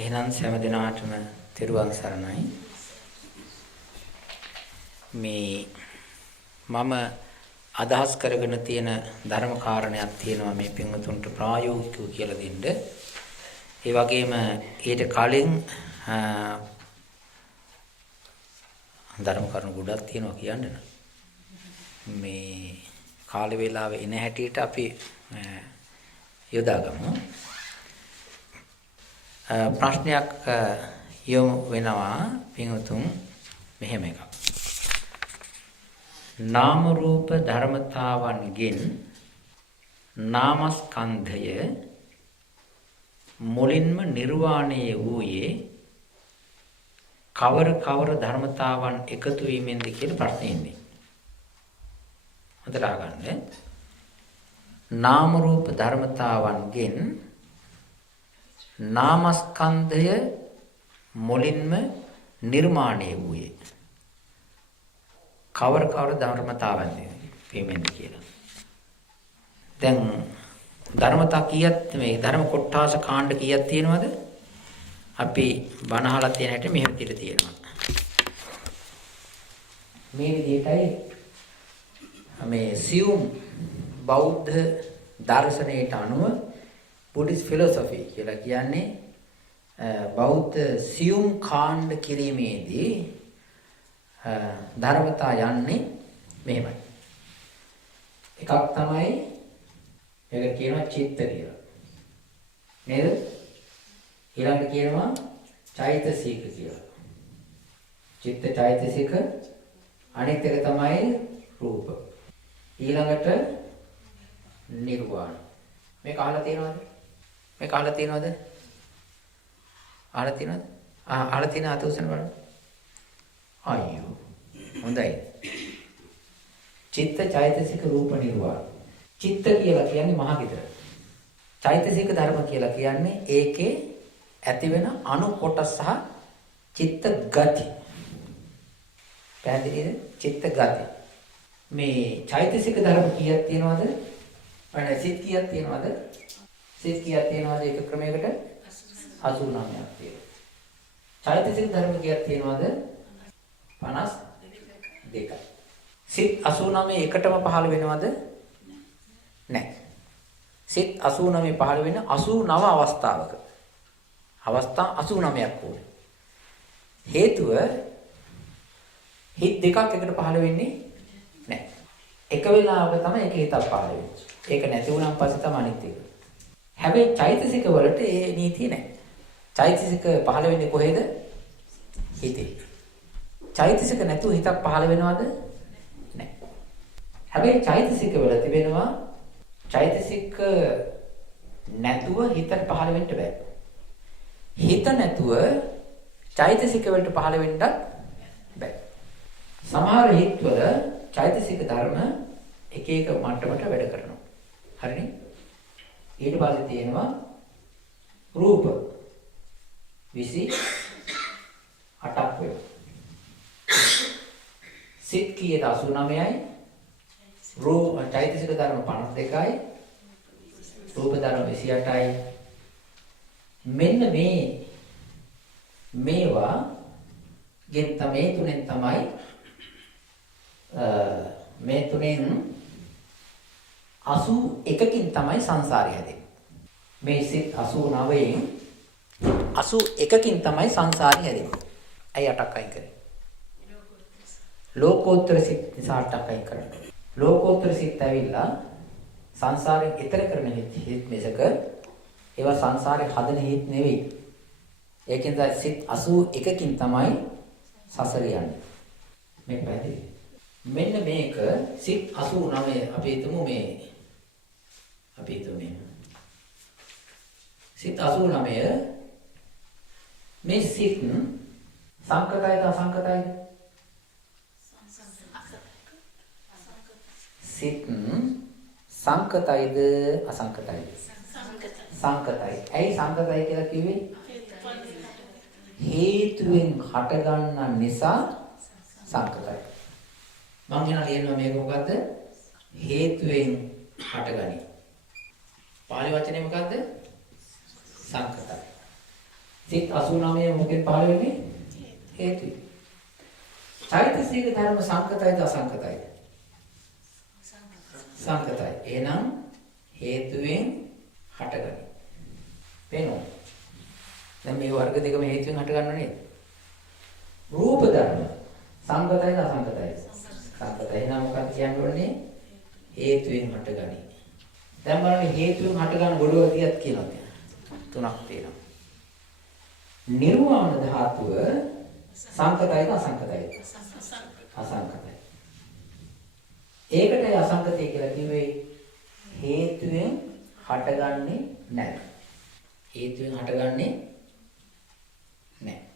එහෙනම් සෑම දිනාටම තෙරුවන් සරණයි. මේ මම අදහස් කරගෙන තියෙන ධර්ම කාරණයක් තියෙනවා මේ පින්වතුන්ට ප්‍රායෝගිකව කියලා දෙන්න. ඒ වගේම ඊට කලින් ධර්ම කරුණු ගොඩක් තියෙනවා කියන්න. මේ කාල වේලාව එන හැටියට අපි යොදාගමු. ප්‍රශ්නයක් යොමු වෙනවා පින්වතුන් මෙහෙම එකක්. නාම රූප ධර්මතාවන්ගෙන් නාමස්කන්ධය මුලින්ම නිර්වාණය වූයේ කවර ධර්මතාවන් එකතු වීමෙන්ද කියන ප්‍රශ්නේ ඉන්නේ. හොඳට අහගන්න. නාම රූප ධර්මතාවන්ගෙන් නාමස්කන්ධය මුලින්ම නිර්මාණය වූයේ කවර ධර්මතාවන්ද වීමෙන්ද කියලා. දැන් ධර්මතා කීයක් මේ ධර්ම කොටාස කාණ්ඩ කීයක් තියෙනවද? අපි බණ අහලා තියෙන හැටි මෙහෙම විදිහට තියෙනවා. මේ විදිහටයි මේ සියුම් බෞද්ධ දර්ශනයට අනුව බුද්දිස් ෆිලොසොෆි කියලා කියන්නේ බෞද්ධ සියුම් කාණ්ඩ කිරීමේදී ධර්මතා යන්නේ මෙහෙමයි. එකක් තමයි ඒක කියනවා චිත්ත කියලා. නේද? ඊළඟට කියනවා චෛතසික කියලා. චිත්ත චෛතසික අනිත් එක තමයි රූප. ඊළඟට නිර්වාණ. මේක අහලා තියෙනවද? මේක අහලා තියෙනවද? අහලා තියෙනවද? අහලා තියෙන අත උස්සන බලන්න. අයියෝ. හොඳයි. චිත්ත චෛතසික රූප නිර්වාණ. චිත්ත කියලා කියන්නේ මහ ගෙදර. චෛතසික ධර්ම කියලා කියන්නේ ඒකේ ඇතිවෙන අණු කොටස් සහ චිත්ත ගති. පැහැදිලිද? චිත්ත ගති. මේ චෛතසික ධර්ම කීයක් තියෙනවද? අනේ සිත් කීයක් තියෙනවද? සිත් කීයක් තියෙනවද එක ක්‍රමයකට? 89ක් තියෙනවා. චෛතසික ධර්ම කීයක් තියෙනවද? 52යි. සිත් 89 එකටම පහළ වෙනවද? නැහැ. සිත් 89 පහළ වෙන 89 අවස්ථාවක. අවස්ථා 89ක් ඕනේ. හේතුව හිත් දෙකක් එකට පහළ වෙන්නේ නැහැ. එක වෙලාවක තමයි එක හිතක් පහළ වෙන්නේ. ඒක නැති වුණාන් පස්සේ තමයි අනිත් එක. හැබැයි චෛතසික වලට ඒ නීතිය නැහැ. චෛතසික පහළ වෙන්නේ කොහෙද? හිතේ. චෛතසික නැතුව හිතක් පහළ වෙනවද? නැහැ. හැබැයි චෛතසික වල තිබෙනවා චෛතසික නැතුව හිතක් පහළ වෙන්න බෑ. හිත නැතුව චෛතසික වලට පහළ වෙන්නත් බෑ. සමහර හිත්වල චෛතසික ධර්ම එක එක මට්ටමට වැඩ කරනවා. හරිනේ? ඊට පස්සේ තියෙනවා රූප 28ක් වෙනවා. සිත් කීයද? 89යි. රූප චෛතසික ධර්ම 52යි. රූප ධර්ම 28යි. මෙන්න මේවා ගෙන් තමයි තුනෙන් තමයි මේ තුනෙන් 81කින් තමයි සංසාරය හැදෙන්නේ. මේ සිත් 89න් 81කින් තමයි සංසාරය හැදෙන්නේ. අය 8ක් අයින් කරේ. ලෝකෝත්තර සිත් නිසා 8ක් අයින් කරනවා. ලෝකෝත්තර සිත් ඇවිල්ලා සංසාරයෙන් ඈතර කරන හිත් මිසක ඒවා සංසාරේ හදන හිත් නෙවෙයි. ඒකෙන් තමයි සිත් 81කින් තමයි සසර යන්නේ. මේ පැහැදිලි. මෙන්න මේක සිත් 89 අපි හිතමු මේ සිත් 89 මේ සිත් සංකතයිද අසංකතයිද? සිත් සංකතයිද අසංකතයිද? සංකතයි. ඇයි සංකතයි කියලා කිව්වේ? හේතුවෙන් හටගන්න නිසා සංකතයි. මම කියන ලියනවා මේක මොකද්ද? හේතුවෙන් හටගනි. පාලි වචනේ මොකද්ද? සංකතයි. සිත් 89 මොකෙන් පහළ වෙන්නේ? හේතුයි. චෛතසික ධර්ම සංකතයිද අසංකතයිද? සංකතයි. එහෙනම් හේතුවෙන් හටගනී. පේනවා. දැන් මේ වර්ග දෙකම හේතුවෙන් හටගන්නව නේද? රූප ධර්ම සංකතයිද අසංකතයිද? සංකතයි. එහෙනම් මොකක්ද කියන්නේ? හේතුවෙන් හටගනී. දැන් බලන්න හේතුවෙන් හටගන්න ගොඩවලියක් කියනවා. තුනක් තියෙනවා. නිර්වාණ ධාතුව සංකතයිද අසංකතයිද? අසංකතයි. ඒකටයි අසංකතය කියලා කිව්වේ හේතුවෙන් හටගන්නේ නැහැ. හේතුවෙන් හටගන්නේ නැහැ.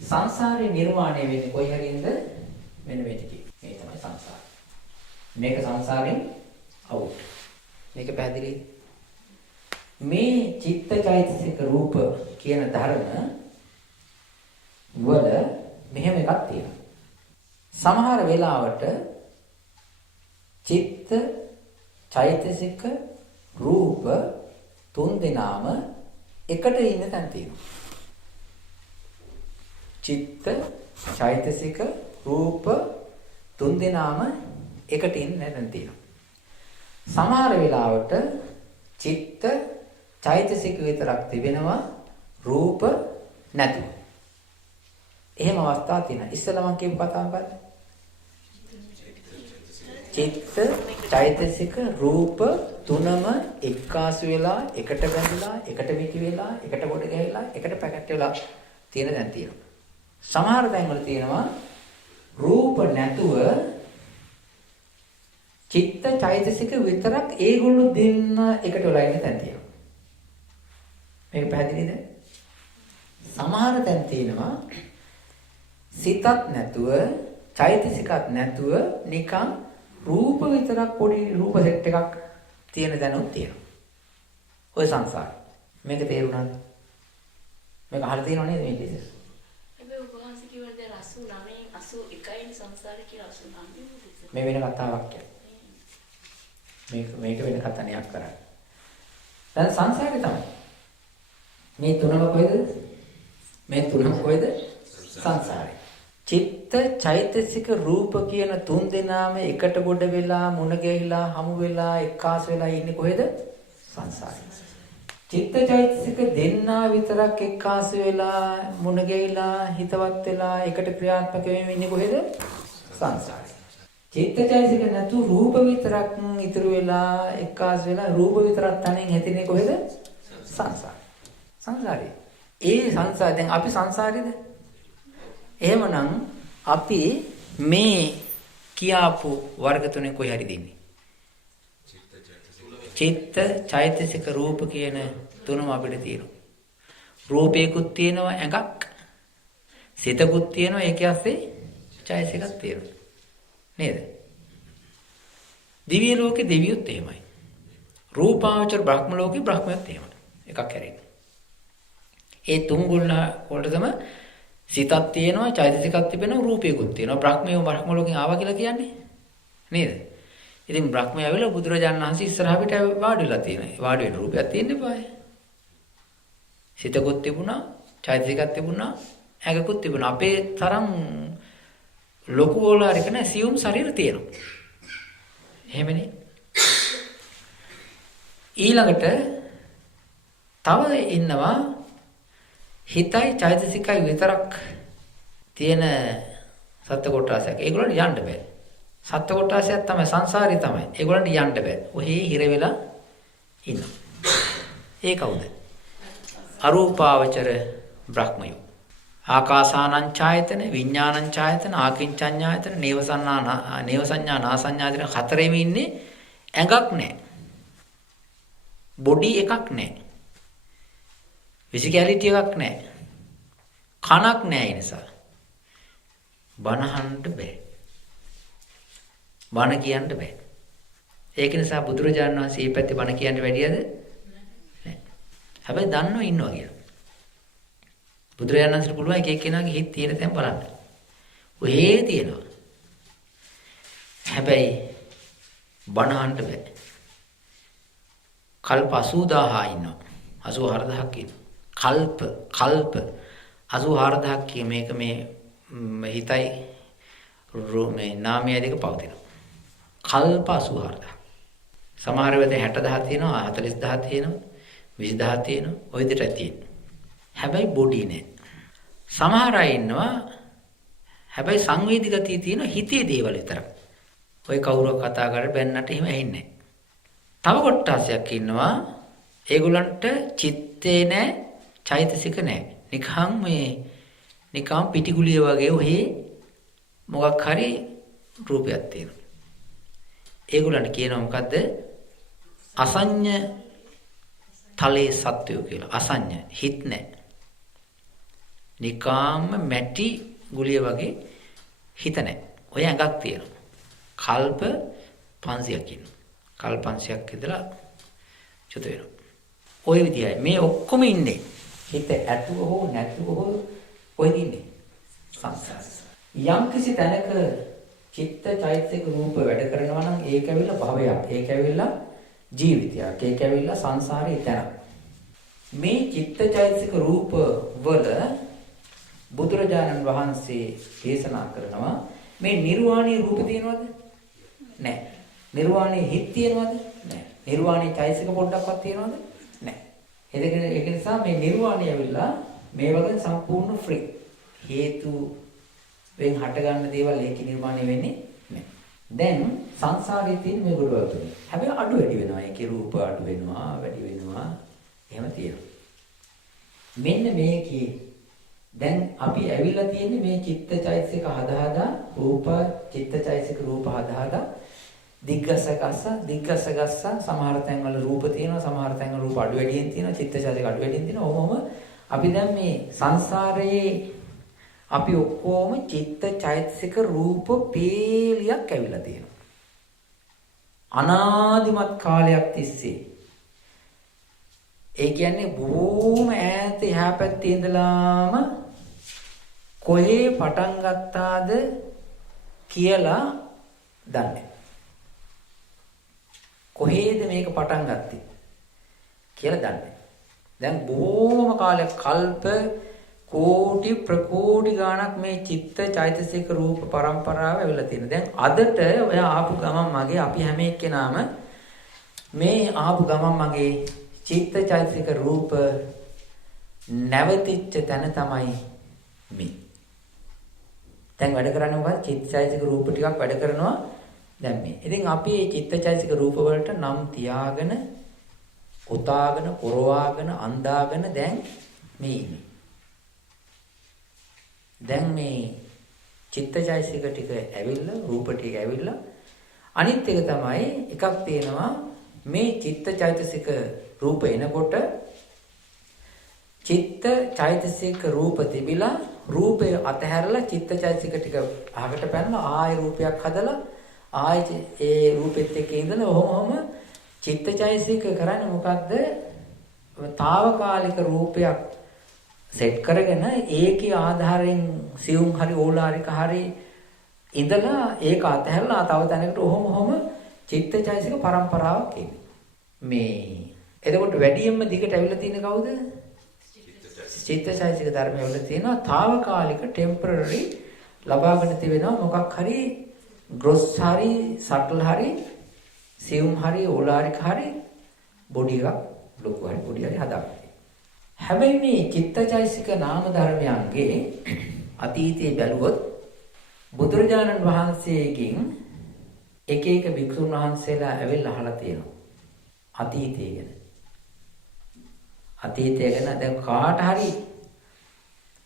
සංසාරේ නිර්මාණය වෙන්නේ කොයි හරින්ද? මෙන්න මේ ටිකේ. මේ තමයි සංසාරය. මේක සංසාරෙන් අවුට්. මේක පැහැදිලිද? මේ චිත්තචෛතසික රූප කියන ධර්ම වල මෙහෙම එකක් තියෙනවා. සමහර වෙලාවට චිත්ත චෛතසික රූප තුන් දෙනාම එකට ඉන්න තැන් තියෙනවා. චිත්ත චෛතසික රූප තුන් දෙනාම එකට ඉන්න තැන් තියෙනවා. සමහර වෙලාවට චිත්ත චෛතසික විතරක් තිබෙනවා රූප නැතුව. එහෙම අවස්ථා තියෙනවා. ඉස්සෙල්ලා මම කියපු කතාව මොකද්ද? චිත්ත චෛතසික රූප තුනම එක්කාසු වෙලා එකට බැඳලා එකට විකි වෙලා එකට කොට ගහලා එකට පැකට් වෙලා තියෙන දැන් තියෙනවා. සමහර තැන්වල තියෙනවා රූප නැතුව චිත්ත චෛතසික විතරක් ඒගොල්ලෝ දෙන්න එකට වෙලා ඉන්න තැන් තියෙනවා. මේක පැහැදිලිද? සමහර තැන් තියෙනවා සිතත් නැතුව චෛතසිකත් නැතුව නිකන් රූප විතරක් පොඩි රූප සෙට් එකක් තියෙන දැනුත් තියෙනවා. ඔය සංසාරේ. මේක තේරුණාද? මේක අහලා තියෙනව නේද මේ විදිහට? හැබැයි උපවාස කිව්වද 89 81 සංසාරේ කියලා 89 මේ වෙන කතාවක් කියන්නේ. මේක වෙන කතාවක් කරන්නේ. දැන් සංසාරේ තමයි. මේ තුනම කොහෙද? මේ තුනම කොහෙද? සංසාරේ. චිත්ත චෛතසික රූප කියන තුන් දෙනාම එකට ගොඩ වෙලා මුණ ගැහිලා හමු වෙලා එක්කාස වෙලා ඉන්නේ කොහෙද? සංසාරේ. චිත්ත චෛතසික දෙන්නා විතරක් එක්කාස වෙලා මුණ ගැහිලා හිතවත් වෙලා එකට ක්‍රියාත්මක වෙමින් ඉන්නේ කොහෙද? සංසාරේ. චිත්ත චෛතසික නැතු රූප විතරක් ඉතුරු වෙලා එක්කාස වෙලා රූප විතරක් තනින් හැතිනේ කොහෙද? සංසාරේ. සංසාරේ. ඒ සංසාරයෙන් දැන් අපි සංසාරේද? එහෙමනම් අපි මේ කියාපු වර්ග තුනෙන් කොයි හරි දෙන්නේ? චිත්ත චෛතසික රූප කියන තුනම අපිට තියෙනවා. රූපේකුත් තියෙනවා ඇඟක්. සිතකුත් තියෙනවා ඒක ඇස්සේ චෛතසිකක් තියෙනවා. නේද? දිව්‍ය ලෝකේ දෙවියොත් එහෙමයි. රූපාවචර බ්‍රහ්ම ලෝකේ බ්‍රහ්මයොත් එහෙමයි. එකක් හැරෙන්නේ. ඒ තුන් ගුණ වලටම සිතක් තියෙනවා, චෛතසිකක් තිබෙනවා, රූපයකුත් තියෙනවා. බ්‍රහ්මයෝ බ්‍රහ්ම ලෝකෙන් ආවා කියලා කියන්නේ නේද? ඉතින් බ්‍රහ්මයා ඇවිල්ලා බුදුරජාණන් වහන්සේ ඉස්සරහ පිට වාඩි වෙලා තියෙනවා. වාඩි වෙන රූපයක් තියෙන්න එපායි. සිතකුත් තිබුණා, චෛතසිකක් තිබුණා, ඇඟකුත් තිබුණා. අපේ තරම් ලොකු ඕලාරික නැහැ, සියුම් ශරීර තියෙනවා. එහෙමනේ. ඊළඟට තව ඉන්නවා හිතයි චෛතසිකයි විතරක් තියෙන සත්ත්ව කොටසක්. ඒගොල්ලන්ට යන්න බෑ. සත්ත්ව කොටසක් තමයි සංසාරي තමයි. ඒගොල්ලන්ට යන්න බෑ. ඔහේ හිර වෙලා ඉන්නවා. ඒ කවුද? අරූපාවචර බ්‍රහ්මයෝ. ආකාසානං ඡායතන, විඥානං ඡායතන, ආකින්චඤ්ඤායතන, නේව සංඥා නාසඤ්ඤායතන හතරෙම ඉන්නේ. ඇඟක් නැහැ. බොඩි එකක් නැහැ. ෆිසිකැලිටි එකක් නැහැ. කනක් නැහැ ඒ නිසා. බණ අහන්න බෑ. බණ කියන්න බෑ. ඒක නිසා බුදුරජාණන් වහන්සේ මේ පැත්තේ බණ කියන්න වැඩියද? නැහැ. හැබැයි දන්නව ඉන්නවා කියලා. බුදුරජාණන් වහන්සේට පුළුවන් එක එක්කෙනාගේ හිත තියෙන තැන් බලන්න. ඔහේ තියෙනවා. හැබැයි බණ අහන්න බෑ. කල්ප 80000 ඉන්නවා. 84000ක් ඉන්නවා. කල්ප 84000ක් කිය මේක මේ හිතයි මේ නාමය දෙක පවතිනවා. කල්ප 84000. සමහර වෙලේ 60000 තියෙනවා, 40000 තියෙනවා, 20000 තියෙනවා, ওই විදිහට තියෙනවා. හැබැයි බොඩි නෑ. සමහර අය ඉන්නවා හැබැයි සංවේදී ගතිය තියෙන හිතේ දේවල් විතරක්. ඔය කවුරුවක් කතා කරලා බැන්නට එහෙම ඇහෙන්නේ නෑ. තව කොටසක් ඉන්නවා ඒගොල්ලන්ට චිත්තේ නෑ, චෛතසික නෑ. නිකම් පිටිගුලිය වගේ ඔහේ මොකක් හරි රූපයක් තියෙනවා. ඒගොල්ලන්ට කියනවා මොකද්ද? අසඤ්ඤ තලයේ සත්වය කියලා. අසඤ්ඤ හිත නෑ. නිකාම්ම මැටි ගුලිය වගේ හිත නෑ. ඔය ඇඟක් තියෙනවා. කල්ප 500ක් ඉන්නවා. කල්ප 500ක් ඉඳලා චුත වෙනවා. ඔය විදියයි මේ ඔක්කොම ඉන්නේ. හිත ඇතුව හෝ නැතුව හෝ ඔය ඉන්නේ. සංසාරේ. යම් කිසි තැනක චිත්ත චෛතසික රූප වැඩ කරනවා නම් ඒක ඇවිල්ලා භවයක්. ඒක ඇවිල්ලා ජීවිතයක්. ඒක ඇවිල්ලා සංසාරේ තැන. මේ චිත්ත චෛතසික රූප වල බුදුරජාණන් වහන්සේ දේශනා කරනවා මේ නිර්වාණී රූප තියෙනවද? නැහැ. නිර්වාණී හිත් තියෙනවද? නැහැ. නිර්වාණී චෛතසික පොඩ්ඩක්වත් තියෙනවද? නැහැ. ඒක නිසා මේ නිර්වාණය ඇවිල්ලා මේ වගේ සම්පූර්ණ ෆ්‍රී. හේතු වෙන් හට ගන්න දේවල් ඒකේ නිර්මාණය වෙන්නේ නැහැ. දැන් සංසාරයේ තියෙන මේ ගොඩවල් තුනේ. හැබැයි අඩු වැඩි වෙනවා. ඒකේ රූප අඩු වෙනවා, වැඩි වෙනවා. එහෙම තියෙනවා. මෙන්න මේකේ දැන් අපි ඇවිල්ලා තියෙන්නේ මේ චිත්තචෛතසික හදාහදා රූප චිත්තචෛතසික රූප හදාහදා දිග්ගසගස්ස සමහර තැන්වල රූප තියෙනවා, සමහර තැන්වල රූප අඩු වැඩියෙන් තියෙනවා, චිත්තචෛතසික අඩු වැඩියෙන් තියෙනවා. ඔහොම අපි දැන් මේ සංසාරයේ අපි ඔක්කොම චිත්තචෛතසික රූප පේලියක් ඇවිල්ලා තියෙනවා. අනාදිමත් කාලයක් තිස්සේ. ඒ කියන්නේ බොහොම ඈත එහා පැත්තේ ඉඳලාම කොහේ පටන් ගත්තාද කියලා දන්නේ. කොහේද මේක පටන් ගත්තේ කියලා දන්නේ. දැන් බොහොම කාලයක් කල්ප කෝටි ප්‍රකෝටි ගාණක් මේ චිත්ත චෛතසික රූප පරම්පරාව ඇවිල්ලා තියෙනවා. දැන් අදට ඔය ආපු ගමන් මගේ අපි හැම එක්කෙනාම මේ ආපු ගමන් මගේ චිත්ත චෛතසික රූප නැවතිච්ච තැන තමයි මේ. දැන් වැඩ කරන්නේ මොකද? චිත්ත චෛතසික රූප ටිකක් වැඩ කරනවා දැන් මේ. ඉතින් අපි මේ චිත්ත චෛතසික රූප වලට නම් තියාගෙන, උතාගෙන, පොරවාගෙන, අන්දාගෙන දැන් මේ ඉන්නේ. දැන් මේ චිත්තචෛතසික ටික ඇවිල්ලා රූප ටික ඇවිල්ලා අනිත් එක තමයි එකක් තියෙනවා මේ චිත්තචෛතසික රූප එනකොට චිත්තචෛතසික රූප තිබිලා රූපය අතහැරලා චිත්තචෛතසික ටික අහකට පැනලා ආය රූපයක් හදලා ආය ඒ රූපෙත් එක්ක ඉඳලා ඔහොම චිත්තචෛතසික කරන්නේ මොකද්ද? తాවකාලික රූපයක් සෙට් කරගෙන ඒකේ ආධාරයෙන් සියුම් හරි ඕලාරික හරි ඉඳලා ඒක අතහැරලා තව තැනකට ඔහොම චිත්තචෛතසික පරම්පරාවක් එන්නේ. මේ එතකොට වැඩියෙන්ම දිගට ඇවිල්ලා තියෙන කවුද? චිත්තචෛතසික ධර්ම වල තියෙනවා తాවකාලික ටෙම්පරරි ලබාගෙන තිබෙනවා මොකක් හරි ග්‍රොස් හරි සටල් හරි සියුම් හරි ඕලාරික හරි බොඩි එකක් ලොකු හරි බොඩි හරි හදාගන්න. හැබැයි මේ චිත්තචෛතසික නාම ධර්මයන්ගේ අතීතයේ බැලුවොත් බුදුරජාණන් වහන්සේගෙන් එක එක භික්ෂුන් වහන්සේලා ඇවිල්ලා අහලා තියෙනවා අතීතය ගැන. අතීතය ගැන දැන් කාට හරි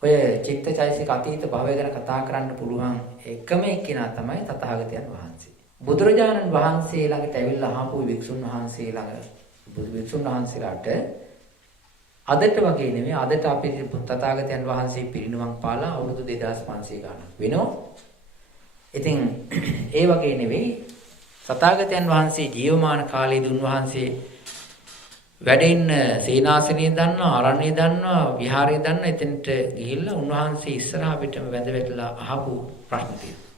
ඔය චිත්තචෛතසික අතීත භවය ගැන කතා කරන්න පුළුවන් එකම එක්කෙනා තමයි තථාගතයන් වහන්සේ. බුදුරජාණන් වහන්සේ ළඟට ඇවිල්ලා අහපු භික්ෂුන් වහන්සේ ළඟ භික්ෂුන් වහන්සේලාට අදට වගේ නෙමෙයි අදට අපි තථාගතයන් වහන්සේ පිරිනිවන් පාලා අවුරුදු 2500 ගණන් වෙනවා. ඉතින් ඒ වගේ නෙවෙයි තථාගතයන් වහන්සේ ජීවමාන කාලයේදී උන්වහන්සේ වැඩ ඉන්න සේනාසනිය දන්නවා, ආරණ්‍ය දන්නවා, විහාරය දන්නවා. එතනට ගිහිල්ලා උන්වහන්සේ ඉස්සරහා පිටම වැඳ වැටලා අහපු ප්‍රශ්න තියෙනවා.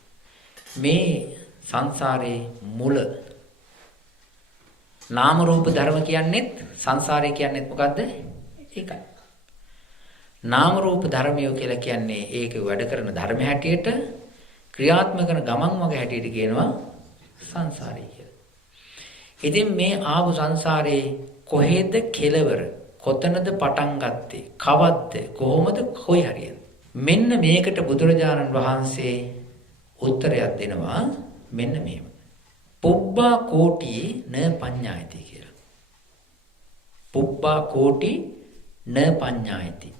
මේ සංසාරේ මුල නාම රූප ධර්ම කියන්නේත් සංසාරය කියන්නේත් මොකද්ද? ඒකයි. නාම රූප ධර්මය කියලා කියන්නේ ඒක වැඩ කරන ධර්ම හැටියට ක්‍රියාත්මක කරන ගමන් වගේ හැටියට කියනවා සංසාරය කියලා. ඉතින් මේ ආපු සංසාරේ කොහෙද කෙලවර? කොතනද පටන් ගත්තේ? කවද්ද? කොහොමද? කොයි හරියද? මෙන්න මේකට බුදුරජාණන් වහන්සේ උත්තරයක් දෙනවා මෙන්න මෙහෙම. පුබ්බා කෝටි න පඤ්ඤායති කියලා. පුබ්බා කෝටි න පඤ්ඤායති.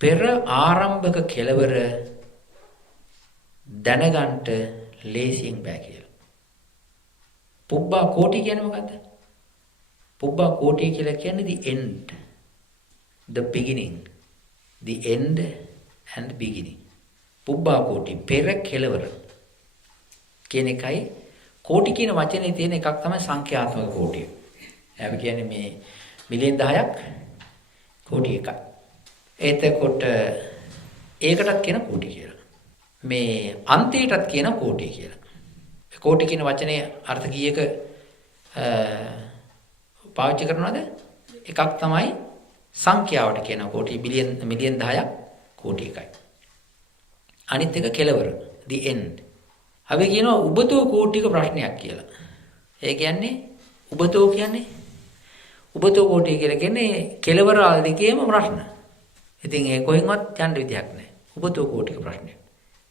පෙර ආරම්භක කෙලවර දැනගන්න ලේසියෙන් බෑ කියලා. පුබ්බා කෝටි කියන්නේ මොකද්ද? පුබ්බා කෝටි කියලා කියන්නේ the end, the beginning, the end and beginning. පුබ්බා කෝටි පෙර කෙලවර කියන එකයි. කෝටි කියන වචනේ තියෙන එකක් තමයි සංඛ්‍යාත්මක කෝටිය. අපි කියන්නේ මේ මිලියන් 10ක් කෝටි එකයි. එතකොට ඒකටත් කියන කෝටි කියලා. මේ අන්තයටත් කියන කෝටි කියලා. කෝටි කියන වචනේ අර්ථ කීයක පාවිච්චි කරනවද? එකක් තමයි සංඛ්‍යාවට කියන කෝටි මිලියන් 10ක් කෝටි එකයි. අනිත් එක කෙලවර the end. අපි කියනවා උබතෝ කෝටික ප්‍රශ්නයක් කියලා. ඒ කියන්නේ උබතෝ කෝටි කියලා කියන්නේ කෙලවර ආල් දෙකේම ප්‍රශ්න. ඉතින් ඒ කොහෙන්වත් යන්න විදියක් නැහැ. උබතෝ කෝටික ප්‍රශ්නයක්.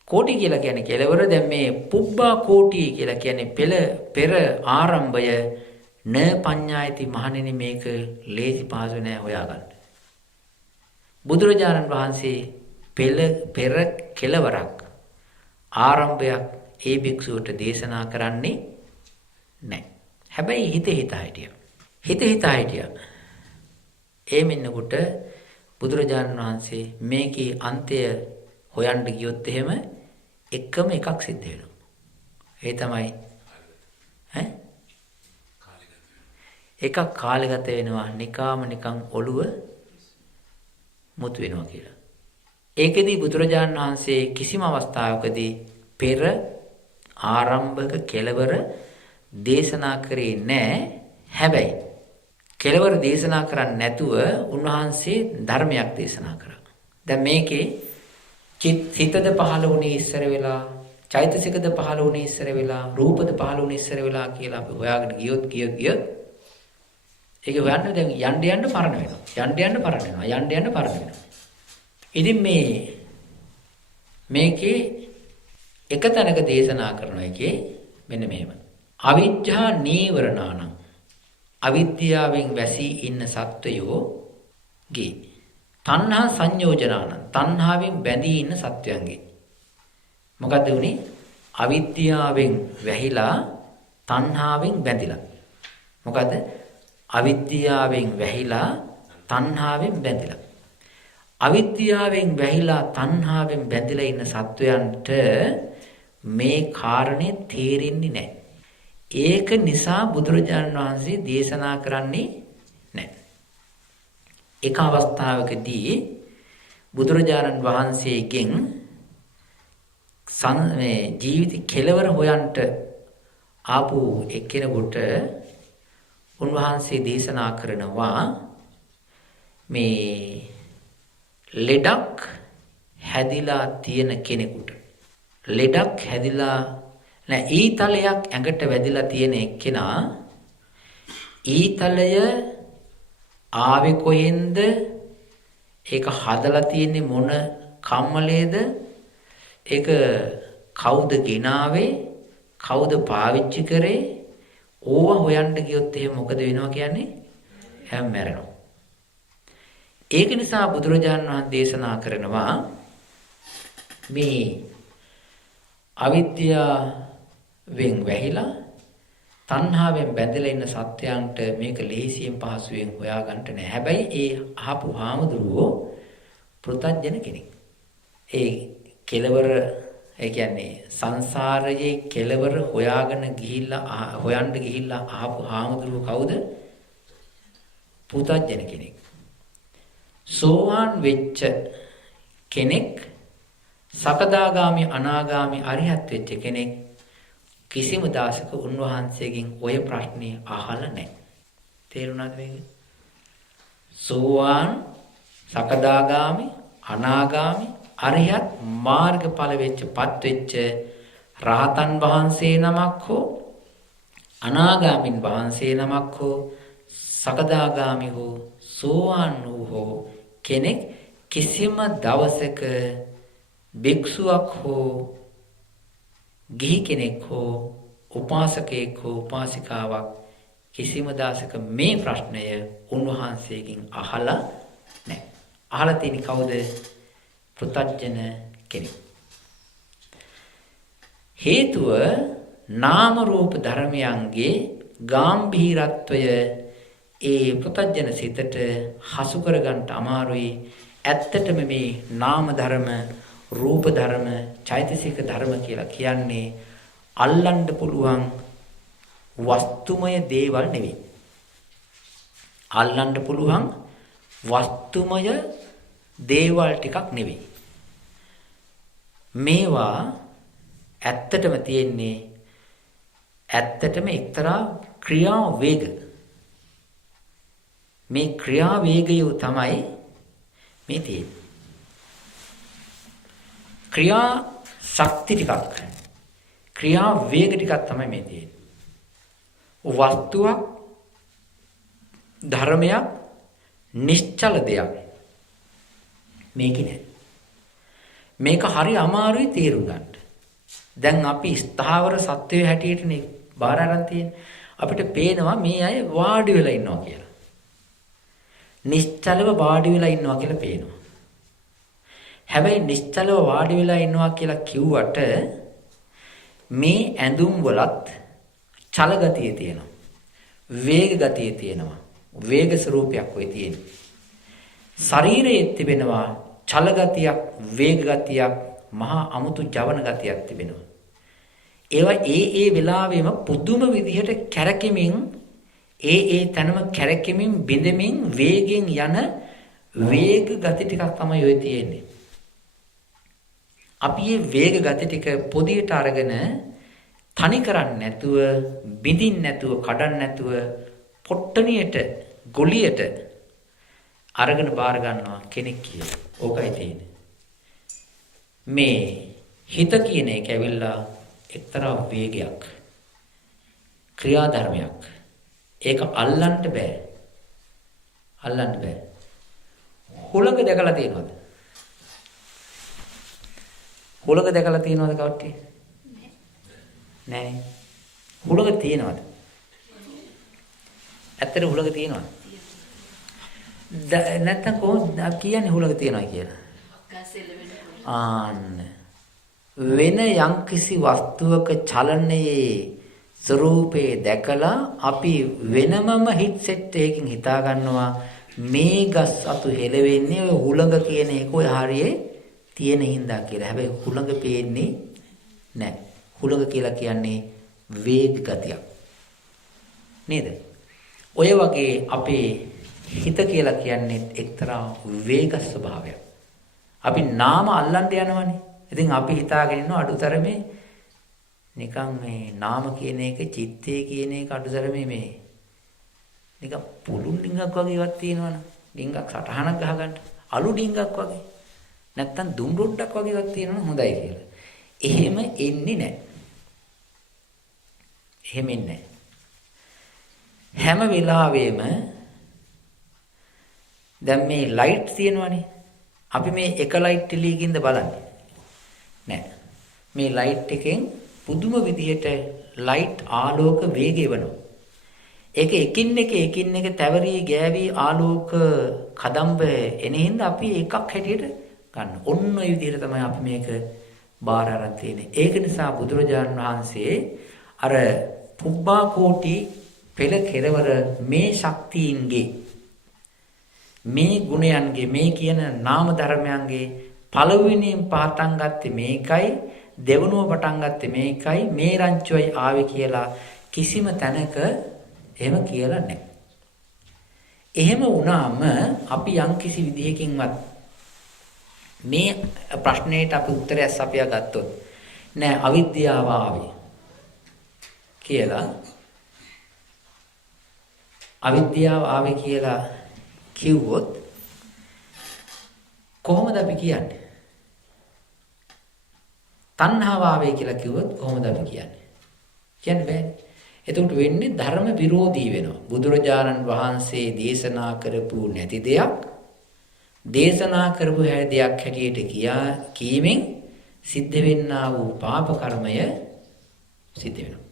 කෝටි කියලා කියන්නේ කෙලවර. දැන් මේ පුබ්බා කෝටි කියලා කියන්නේ පෙර ආරම්භය න පඤ්ඤායති මහණෙනි මේක ලේසි පහසු නෑ හොයාගන්න. බුදුරජාණන් වහන්සේ පෙර කෙලවරක් ආරම්භයක් ඒ භික්ෂුවට දේශනා කරන්නේ නැහැ. හැබැයි හිත හිතා. ඒ මෙන්නකොට බුදුරජාණන් වහන්සේ මේකේ අන්තය හොයන්න ගියොත් එහෙම එකම එකක් සිද්ධ වෙනවා. ඒ තමයි එකක් කාලගත වෙනවා නිකන් ඔළුව මුතු වෙනවා කියලා. ඒකෙදී බුදුරජාණන් වහන්සේ කිසිම අවස්ථාවකදී පෙර ආරම්භක කෙලවර දේශනා කරේ නැහැ. හැබැයි කෙලවර දේශනා කරන්නේ නැතුව උන්වහන්සේ ධර්මයක් දේශනා කරා. දැන් මේකේ හිතද පහළ වුණේ ඉස්සර වෙලා, චෛතසිකද පහළ වුණේ ඉස්සර වෙලා, රූපද පහළ වුණේ ඉස්සර වෙලා කියලා අපි හොයාගෙන ගියොත් ඒක හොයන්න දැන් යන්න පරණ වෙනවා. ඉතින් මේකේ එක තැනක දේශනා කරන එකේ මෙන්න මෙහෙම. අවිජ්ජා නීවරණානං අවිද්‍යාවෙන් වැසී ඉන්න සත්වයෝ ගේ. තණ්හා සංයෝජනානං තණ්හාවෙන් බැඳී ඉන්න සත්වයන්ගේ. මොකද්ද උනේ? අවිද්‍යාවෙන් වැහිලා තණ්හාවෙන් බැඳිලා. මොකද්ද? අවිද්‍යාවෙන් වැහිලා තණ්හාවෙන් බැඳිලා. අවිද්‍යාවෙන් වැහිලා තණ්හාවෙන් බැඳිලා ඉන්න සත්වයන්ට මේ කාරණේ තේරෙන්නේ නැහැ. ඒක නිසා බුදුරජාණන් වහන්සේ දේශනා කරන්නේ නැහැ. එක අවස්ථාවකදී බුදුරජාණන් වහන්සේගෙන් ජීවිත කෙලවර හොයන්ට ආපු එක්කෙනෙකුට උන්වහන්සේ දේශනා කරනවා මේ ලෙඩක් හැදිලා තියෙන කෙනෙකුට ඊතලයක් ඇඟට වැදිලා තියෙන එක්කෙනා ඊතලය ආවේ කොහෙන්ද? ඒක හදලා තියෙන්නේ මොන කම්මලේද? ඒක කවුද ගෙනාවේ? කවුද පාවිච්චි කරේ? ඕවා හොයන්න ගියොත් එහෙම මොකද වෙනවා කියන්නේ? හැම මැරෙනවා. ඒක නිසා බුදුරජාණන් වහන්සේ දේශනා කරනවා මේ අවිද්‍යාවෙන් වැහිලා තණ්හාවෙන් බැඳලා ඉන්න සත්‍යයන්ට මේක ලේසියෙන් පහසුවෙන් හොයාගන්න නෑ. හැබැයි ඒ අහපු හාමුදුරුවෝ පෘථග්ජන කෙනෙක්. ඒ කෙලවර ඒ කියන්නේ සංසාරයේ කෙලවර හොයන්න ගිහිල්ලා අහපු හාමුදුරුවෝ කවුද? පෘථග්ජන කෙනෙක්. සෝවාන් වෙච්ච කෙනෙක්, සකදාගාමි අනාගාමි අරිහත් වෙච්ච කෙනෙක් කිසිම දාසක උන්වහන්සේගෙන් ඔය ප්‍රශ්නේ අහලා නැහැ. තේරුණාද මේක? සෝවාන්, සකදාගාමි, අනාගාමි අරියත් මාර්ගඵල වෙච්චපත් වෙච්ච රහතන් වහන්සේ නමක් හෝ අනාගාමින් වහන්සේ නමක් හෝ සකදාගාමි හෝ සෝවාන් වූ හෝ කෙනෙක් කිසිම දවසක භික්ෂුවක් හෝ ගිහි කෙනෙක් හෝ උපාසකයෙක් හෝ උපාසිකාවක් කිසිම දාසක මේ ප්‍රශ්නය උන්වහන්සේගෙන් අහලා නැහැ. අහලා තියෙන්නේ කවුද? පෘථග්ජන කෙනෙක්. හේතුව නාම රූප ධර්මයන්ගේ ගැඹීරත්වය ඒ පෘථග්ජන සිතට හසු කරගන්න අමාරුයි. ඇත්තටම මේ නාම ධර්ම, රූප ධර්ම, චෛතසික ධර්ම කියලා කියන්නේ අල්ලන්න පුළුවන් වස්තුමය දේවල් නෙවෙයි. අල්ලන්න පුළුවන් වස්තුමය දේවල් ටිකක් නෙවෙයි. මේවා ඇත්තටම තියෙන්නේ ඇත්තටම එක්තරා ක්‍රියා වේග. මේ ක්‍රියා වේගය තමයි මේ තියෙන්නේ. ක්‍රියා ශක්ති ටිකක්, ක්‍රියා වේග ටිකක් තමයි මේ තියෙන්නේ. වස්තුවක්, ධර්මයක්, නිශ්චල දෙයක් මේක නෑ. මේක හරි අමාරුයි තේරුම් ගන්න. දැන් අපි ස්ථාවර සත්වයේ හැටියටනේ බාර අරන් තියෙන්නේ. අපිට පේනවා මේ අය වාඩි වෙලා ඉන්නවා කියලා. නිශ්චලව වාඩි වෙලා ඉන්නවා කියලා පේනවා. හැබැයි නිශ්චලව වාඩි වෙලා ඉන්නවා කියලා කිව්වට මේ ඇඳුම් වලත් චල ගතිය තියෙනවා. වේග ගතිය තියෙනවා. වේග ස්වરૂපයක් වෙයි තියෙන්නේ. ශරීරයේ තිබෙනවා චල ගතියක්, වේග ගතියක්, මහා අමුතු ජවන ගතියක් තිබෙනවා. ඒවා ඒ වෙලාවෙම පුදුම විදිහට කැරකෙමින් ඒ තැනම කැරකෙමින් බිඳෙමින් වේගෙන් යන වේග ගති ටිකක් තමයි ඔය තියෙන්නේ. අපි මේ වේග ගති ටික පොදියට අරගෙන තනි කරන්නේ නැතුව, බිඳින්න නැතුව, කඩන්න නැතුව පොට්ටනියට, ගොලියට අරගෙන බාර ගන්නවා කෙනෙක් කියලා. ඕකයි තියෙන්නේ. මේ හිත කියන එක ඇවිල්ලා එක්තරා වේගයක්, ක්‍රියාධර්මයක්. ඒක අල්ලන්න බෑ. අල්ලන්න බෑ. හුලඟ දැකලා තියෙනවද? හුලඟ දැකලා තියෙනවද කවුරුත්? නෑ. හුලඟ තියෙනවද? ඇත්තට හුලඟ තියෙනවද? නැත්තම් කොහොමද කියන්නේ හුලඟ තියෙනවා කියලා? ආන්න. වෙන යම්කිසි වස්තුවක චලනයේ ස්වરૂපේ දැකලා අපි වෙනමම හිට් සෙට් එකකින් හිතා ගන්නවා මේ ගස් අතු හෙලවෙන්නේ ඔය හුලඟ කියන එක ඔය හරියේ තියෙන හින්දා කියලා. හැබැයි හුලඟ පේන්නේ නැහැ. හුලඟ කියලා කියන්නේ වේග ගතියක්. නේද? ඔය වගේ අපේ හිත කියලා කියන්නේ එක්තරා වේග ස්වභාවයක්. අපි නාම අල්ලන්න යනවනේ. ඉතින් අපි හිතාගෙන ඉන්නවා අඩුතරමේ නිකන් මේ නාම කියන එක, චිත්තේ කියන එක අඩුතරමේ මේ නිකන් පුළුන් ඩිංගක් වගේවත් තියෙනවනේ. ඩිංගක් සටහනක් ගහගන්න. අලු ඩිංගක් වගේ. නැත්තම් දුම් රොඩක් වගේවත් තියෙනවනේ හොඳයි කියලා. එහෙම එන්නේ නැහැ. එහෙම එන්නේ නැහැ. හැම වෙලාවෙම දැන් මේ ලයිට් තියෙනවනේ. අපි මේ එක ලයිට් එළියකින්ද බලන්නේ නෑ. මේ ලයිට් එකෙන් පුදුම විදිහට ලයිට් ආලෝක වේගය වෙනවා. ඒක එකින් එක තැවරී ගෑවි ආලෝක කදම්බ එන හින්දා අපි එකක් හැටියට ගන්න. ඔන්න ඔය විදිහට තමයි අපි මේක බාර අරන් තියෙන්නේ. ඒක නිසා බුදුරජාණන් වහන්සේ අර පුබ්බා කෝටි පෙළ කෙරවර මේ ශක්තියින්ගේ, මේ ගුණයන්ගේ, මේ කියන නාම ධර්මයන්ගේ පළවෙනියෙන් පටන් ගත්තේ මේකයි, දෙවනුව පටන් ගත්තේ මේකයි, මේ රංචුවයි ආවේ කියලා කිසිම තැනක එහෙම කියලා නැහැ. එහෙම වුණාම අපි යම්කිසි විදිහකින්වත් මේ ප්‍රශ්නෙට අපි උත්තරයක් සපයා ගත්තොත් නෑ අවිද්‍යාව ආවේ කියලා, අවිද්‍යාව ආවේ කියලා කිව්වොත් කොහොමද අපි කියන්නේ? තණ්හාව ආවේ කියලා කිව්වොත් කොහොමද අපි කියන්නේ? කියන්න බෑනේ. එතකොට වෙන්නේ ධර්ම විරෝධී වෙනවා. බුදුරජාණන් වහන්සේ දේශනා කරපු නැති දෙයක් දේශනා කරපු දෙයක් හැටියට කීමෙන් සිද්ධ වෙන්නා වූ පාප කර්මය සිද්ධ වෙනවා.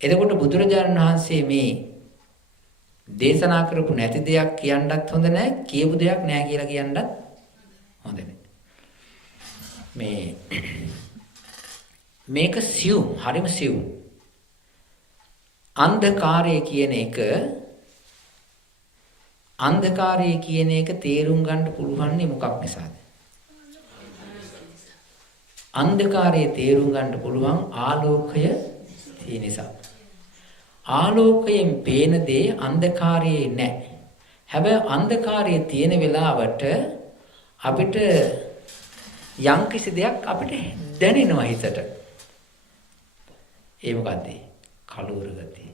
එතකොට බුදුරජාණන් වහන්සේ මේ දේශනා කරපු නැති දෙයක් කියන්නත් හොඳ නැහැ, කියපු දෙයක් නැහැ කියලා කියන්නත් හොඳ නැහැ. මේක සියුම්, හරිම සියුම්. අන්ධකාරය කියන එක තේරුම් ගන්න පුළුවන් මොකක් නිසාද? අන්ධකාරය තේරුම් ගන්න පුළුවන් ආලෝකය තියෙන නිසා. ආලෝකයෙන් පේන දේ අන්ධකාරයේ නැහැ. හැබැයි අන්ධකාරයේ තියෙන වෙලාවට අපිට යම්කිසි දෙයක් අපිට දැනෙනවා හිතට. ඒ මොකද්ද? කලවර ගතිය.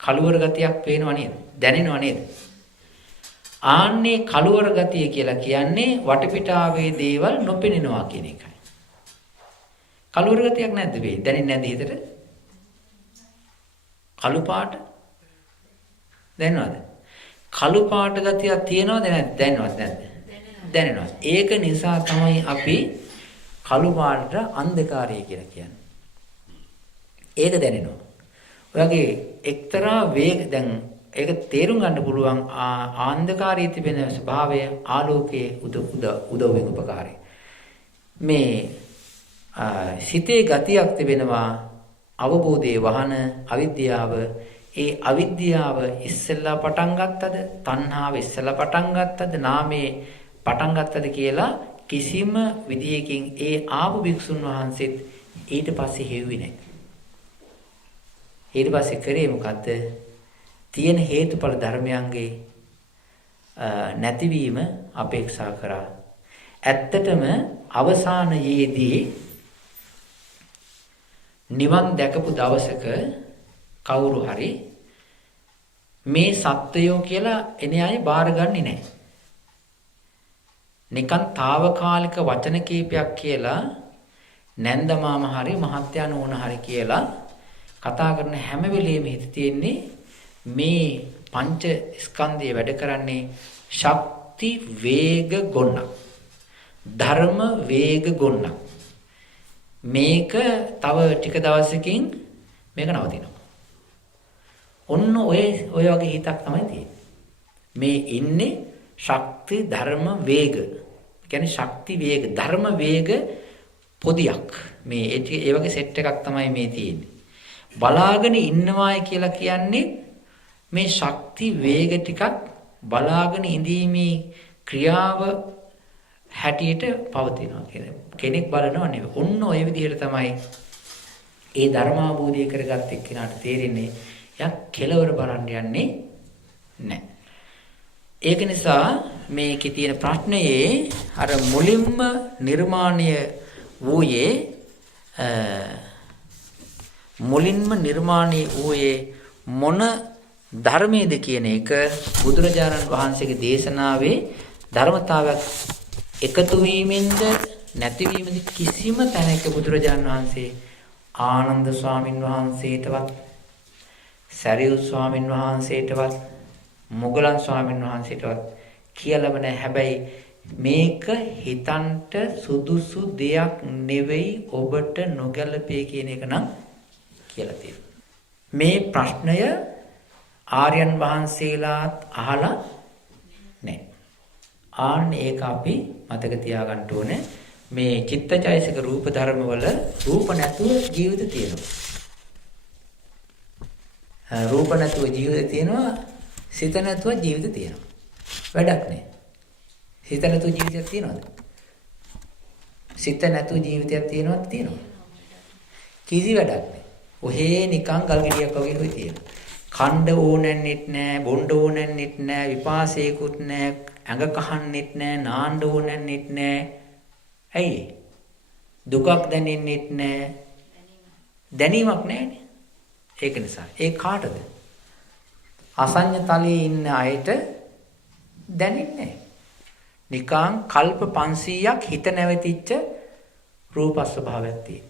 කලවර ගතියක් පේනව නේද? දැනෙනව නේද? ආන්නේ කලවර ගතිය කියලා කියන්නේ වටපිටාවේ දේවල් නොපෙනෙනවා කියන එකයි. කලවර ගතියක් නැද්ද වෙයි? දැනෙන්නේ නැද්ද හිතට? කළු පාට දැනනවද? කළු පාට ගතියක් තියෙනවද නැද්ද? දැනනවද නැද්ද? දැනෙනවා. ඒක නිසා තමයි අපි කළු පාටට අන්ධකාරය කියලා කියන්නේ. ඒක දැනෙනවා. ඔයගේ එක්තරා දැන් ඒක තේරුම් ගන්න පුළුවන් අන්ධකාරයේ තිබෙන ස්වභාවය ආලෝකයේ උදව්වෙන් උපකාරයි. මේ සිතේ ගතියක් තිබෙනවා අවබෝධයේ වහන අවිද්‍යාව. ඒ අවිද්‍යාව ඉස්සෙල්ලා පටන් ගත්තද? තණ්හාව ඉස්සෙල්ලා පටන් ගත්තද? නාමයේ පටන් ගත්තද කියලා කිසිම විදියකින් ඒ ආපු භික්ෂුන් වහන්සේත් ඊට පස්සේ හෙව්වේ නැහැ. ඊට පස්සේ කරේ මොකද්ද? තියෙන හේතුඵල ධර්මයන්ගේ නැතිවීම අපේක්ෂා කරා. ඇත්තටම අවසානයේදී නිවන් දැකපු දවසක කවුරු හරි මේ සත්‍යයෝ කියලා එනේ අය බාරගන්නේ නැහැ. නිකන් తాවකාලික වචන කීපයක් කියලා නැන්දමාම හරි මහත්යා නෝන හරි කියලා කතා කරන හැම වෙලෙම හිත තියෙන්නේ මේ පංච ස්කන්ධය වැඩ කරන්නේ ශක්ති වේග ගොන්නක්. ධර්ම වේග ගොන්නක්. මේක තව ටික දවසකින් මේක නවතිනවා. ඔන්න ඔය වගේ හිතක් තමයි තියෙන්නේ. මේ ඉන්නේ ශක්ති ධර්ම වේග. කියන්නේ ශක්ති වේග ධර්ම වේග පොදියක්. මේ ඒ වගේ සෙට් එකක් තමයි මේ තියෙන්නේ. බලාගෙන ඉන්නවායි කියලා කියන්නේ මේ ශක්ති වේග ටිකක් බලාගෙන ඉඳීමේ ක්‍රියාව හැටියට පවතිනවා කියන කෙනෙක් බලනවා නෙවෙයි. ඔන්න ඔය විදිහට තමයි ඒ ධර්මාභෝධය කරගත් එක්කෙනාට තේරෙන්නේ යක් කෙලවර බලන්න යන්නේ නැහැ. ඒක නිසා මේකේ තියෙන ප්‍රශ්නයේ අර මුලින්ම නිර්මාණය වූයේ මොන ධර්මයේද කියන එක බුදුරජාණන් වහන්සේගේ දේශනාවේ ධර්මතාවයක් එකතු වීමෙන්ද නැතිවීමද කිසිම තැනක බුදුරජාණන් වහන්සේ ආනන්ද ස්වාමින් වහන්සේටවත් සරියුත් ස්වාමින් වහන්සේටවත් මොගලන් ස්වාමින් වහන්සේටවත් කියලාම නැහැ. හැබැයි මේක හිතන්ට සුදුසු දෙයක් නෙවෙයි ඔබට නොගැලපේ කියන එක නම් කියලා තියෙනවා. මේ ප්‍රශ්නය ආර්යයන් වහන්සේලාත් අහලා නැහැ. ආන්න ඒක අපි මතක තියාගන්න ඕනේ. මේ චිත්තචෛසික රූප ධර්ම වල රූප නැතුව ජීවිත තියෙනවා. රූප නැතුව ජීවිත තියෙනවා. සිත නැතුව ජීවිත තියෙනවා. වැඩක් නැහැ. සිත නැතුව ජීවිතයක් තියෙනවද? සිත නැතුව ජීවිතයක් තියෙනවද? තියෙනවා. කිසි වැඩක් නැහැ. ඔහේ නිකන් ගල් ගෙඩියක් වගේ හොයි තියෙනවා. කණ්ඩ ඕනන්නෙත් නැහැ, බොණ්ඩ ඕනන්නෙත් නැහැ, විපාසයකුත් නැහැ, ඇඟ කහන්නෙත් නැහැ, නාන්න ඕනන්නෙත් නැහැ. ඇයි? දුකක් දැනෙන්නෙත් නැහැ. දැනීමක් නැහැනේ. ඒක නිසා. ඒ කාටද? අසඤ්ඤ තලයේ ඉන්න අයට දැනෙන්නේ නිකං කල්ප 500ක් හිත නැවතිච්ච රූප ස්වභාවයක් තියෙන.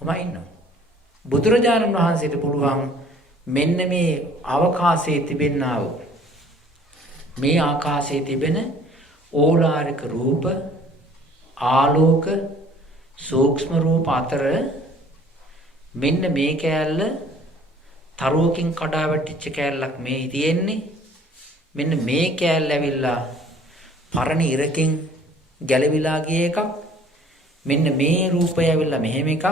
ඔමයි ඉන්නවා. බුදුරජාණන් වහන්සේට පුළුවන් මෙන්න මේ අවකාශයේ තිබෙනා වූ මේ ආකාශයේ තිබෙන ඕලාරික රූප ආලෝක සූක්ෂම රූප අතර මෙන්න මේ කෑල්ල තරුවකින් කඩා වැටිච්ච කෑල්ලක් මේ තියෙන්නේ. මෙන්න මේ කෑල්ල ඇවිල්ලා පරණ ඉරකින් ගැලවිලා ගිය එකක්. මෙන්න මේ රූපය ඇවිල්ලා මෙහෙම එකක්.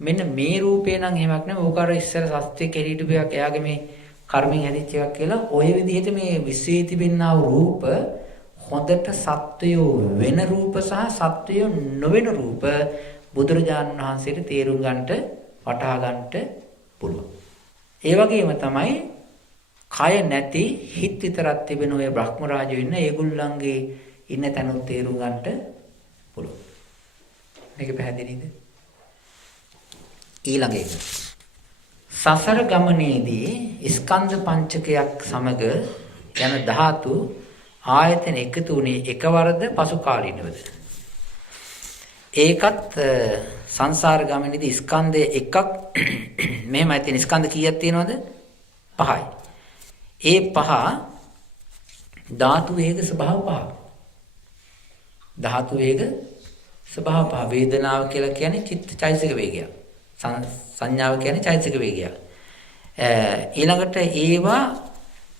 මෙන්න මේ රූපේ නම් එහෙමක් නෙමෙයි. ඕක අර ඉස්සර සත්‍ය කෙරීටු එකක්. එයාගේ මේ කර්මෙන් හැදිච්ච එකක් කියලා. ওই විදිහට මේ විශ්වයේ තිබෙනා රූප හොඳට සත්වයෝ වෙන රූප සහ සත්වයෝ නොවන රූප බුදුරජාණන් වහන්සේට තේරුම් ගන්නට වටහා ගන්නට පුළුවන්. ඒ වගේම තමයි කය නැති හිත විතරක් තිබෙන ඔය බ්‍රහ්ම රාජයෝ ඉන්න ඒගොල්ලන්ගේ ඉන්න තැනුත් තේරුම් ගන්නට පුළුවන්. මේක පැහැදිලිද? ඊළඟ එක. සසර ගමනේදී ස්කන්ධ පංචකයක් සමග යන ධාතු ආයතන එකතු වුණේ එකවරද පසු කාලීනවද? ඒකත් සංසාර ගමනේදී ස්කන්ධය එකක් මෙහෙමයි තියෙන. ස්කන්ධ කීයක් තියෙනවද? 5යි. ඒ 5 ධාතු වේග ස්වභාව 5. ධාතු වේග ස්වභාව 5. වේදනාව කියලා කියන්නේ චිත්ත චෛතසික වේගයක්. සංඥාව කියන්නේ චෛතසික වේගයක්. ඊළඟට ඒවා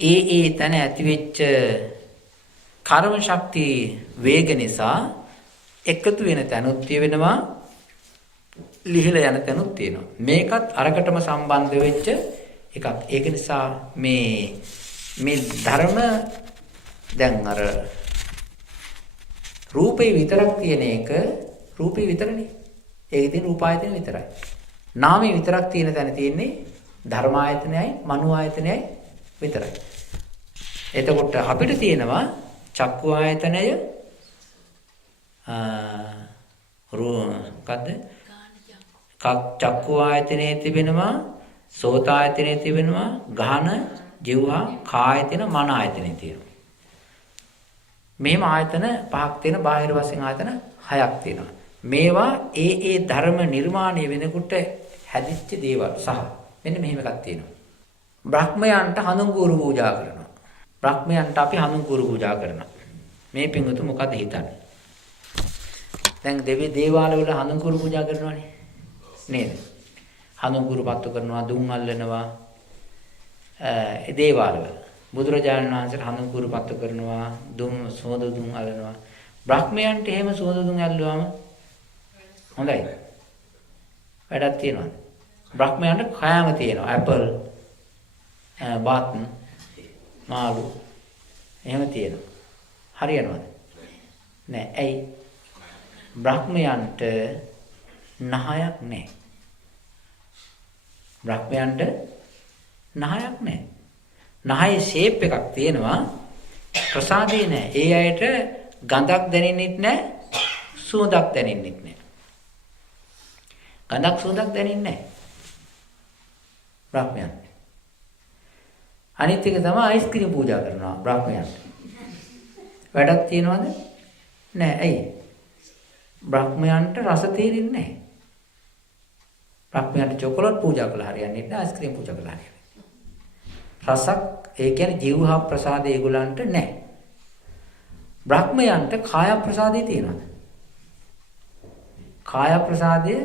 ඒ තැන ඇතිවෙච්ච කර්ම ශක්තිය වේග නිසා එකතු වෙන තැනුත් වෙනවා, ලිහිලා යන තැනුත් තියෙනවා. මේකත් අරකටම සම්බන්ධ වෙච්ච එකක්. ඒක නිසා මේ ධර්ම දැන් අර රූපේ විතරක් තියෙන එක රූපේ විතරනේ. ඒකේ තියෙන රූපායතන විතරයි. නාමයේ විතරක් තියෙන තැන තියෙන්නේ ධර්මායතනයයි මනෝ ආයතනයයි විතරයි. එතකොට අපිට තියෙනවා චක්කු ආයතනය මොකද්ද? චක්කු ආයතනයේ තිබෙනවා, සෝත ආයතනයේ තිබෙනවා, ගහන, ජීවහා, කායතන, මන ආයතනයේ තියෙනවා. මේම ආයතන පහක් තියෙන, බාහිර වශයෙන් ආයතන හයක් තියෙනවා. මේවා ඒ ධර්ම නිර්මාණය වෙනකොට හැදිච්ච දේවල් සහ මෙන්න මෙහෙම එකක් තියෙනවා. බ්‍රහ්මයන්ට හඳුන්ගුරු පූජා කරනවා. බ්‍රහ්මයන්ට අපි හඳුන්ගුරු පූජා කරනවා. මේ පින්වතු මොකද හිතන්නේ? දැන් දෙවි දේවාල වල හඳුන්ගුරු පූජා කරනවානේ නේද? හඳුන්ගුරු පත්තු කරනවා, දුම් අල්ලනවා. ඒ දේවාල වල බුදුරජාණන් වහන්සේට හඳුන්ගුරු පත්තු කරනවා, දුම් සෝද දුම් අල්ලනවා. බ්‍රහ්මයන්ට එහෙම සෝද දුම් ඇල්ලුවාම හොඳයි. වැඩක් තියෙනවා. බ්‍රහ්මයන්ට කෑම තියෙනවා. ඇපල්, බත්, මාළු එහෙම තියෙනවා. හරියනවද? නෑ. ඇයි? බ්‍රහ්මයන්ට නහයක් නෑ. බ්‍රහ්මයන්ට නහයක් නෑ. නහයේ ෂේප් එකක් තියෙනවා. ප්‍රසාදේ නෑ. ඒ අයට ගඳක් දැනෙන්නෙත් නෑ, සුවඳක් දැනෙන්නෙත් නෑ. ගඳක් සුවඳක් දැනෙන්නේ නෑ බ්‍රහ්මයන්. අනිත් එක තමයි අයිස්ක්‍රීම් පූජා කරනවා බ්‍රහ්මයන්. වැඩක් තියනවද? නෑ. ඇයි? බ්‍රහ්මයන්ට රස තේරෙන්නේ නෑ. බ්‍රහ්මයන්ට චොකලට් පූජා කළා හරියන්නේ නැහැ, අයිස්ක්‍රීම් පූජා කළා හරියන්නේ. රසක් ඒ කියන්නේ ජීවහා ප්‍රසාදේ ඒගොල්ලන්ට නෑ. බ්‍රහ්මයන්ට කාය ප්‍රසාදේ තියෙනවද? කාය ප්‍රසාදය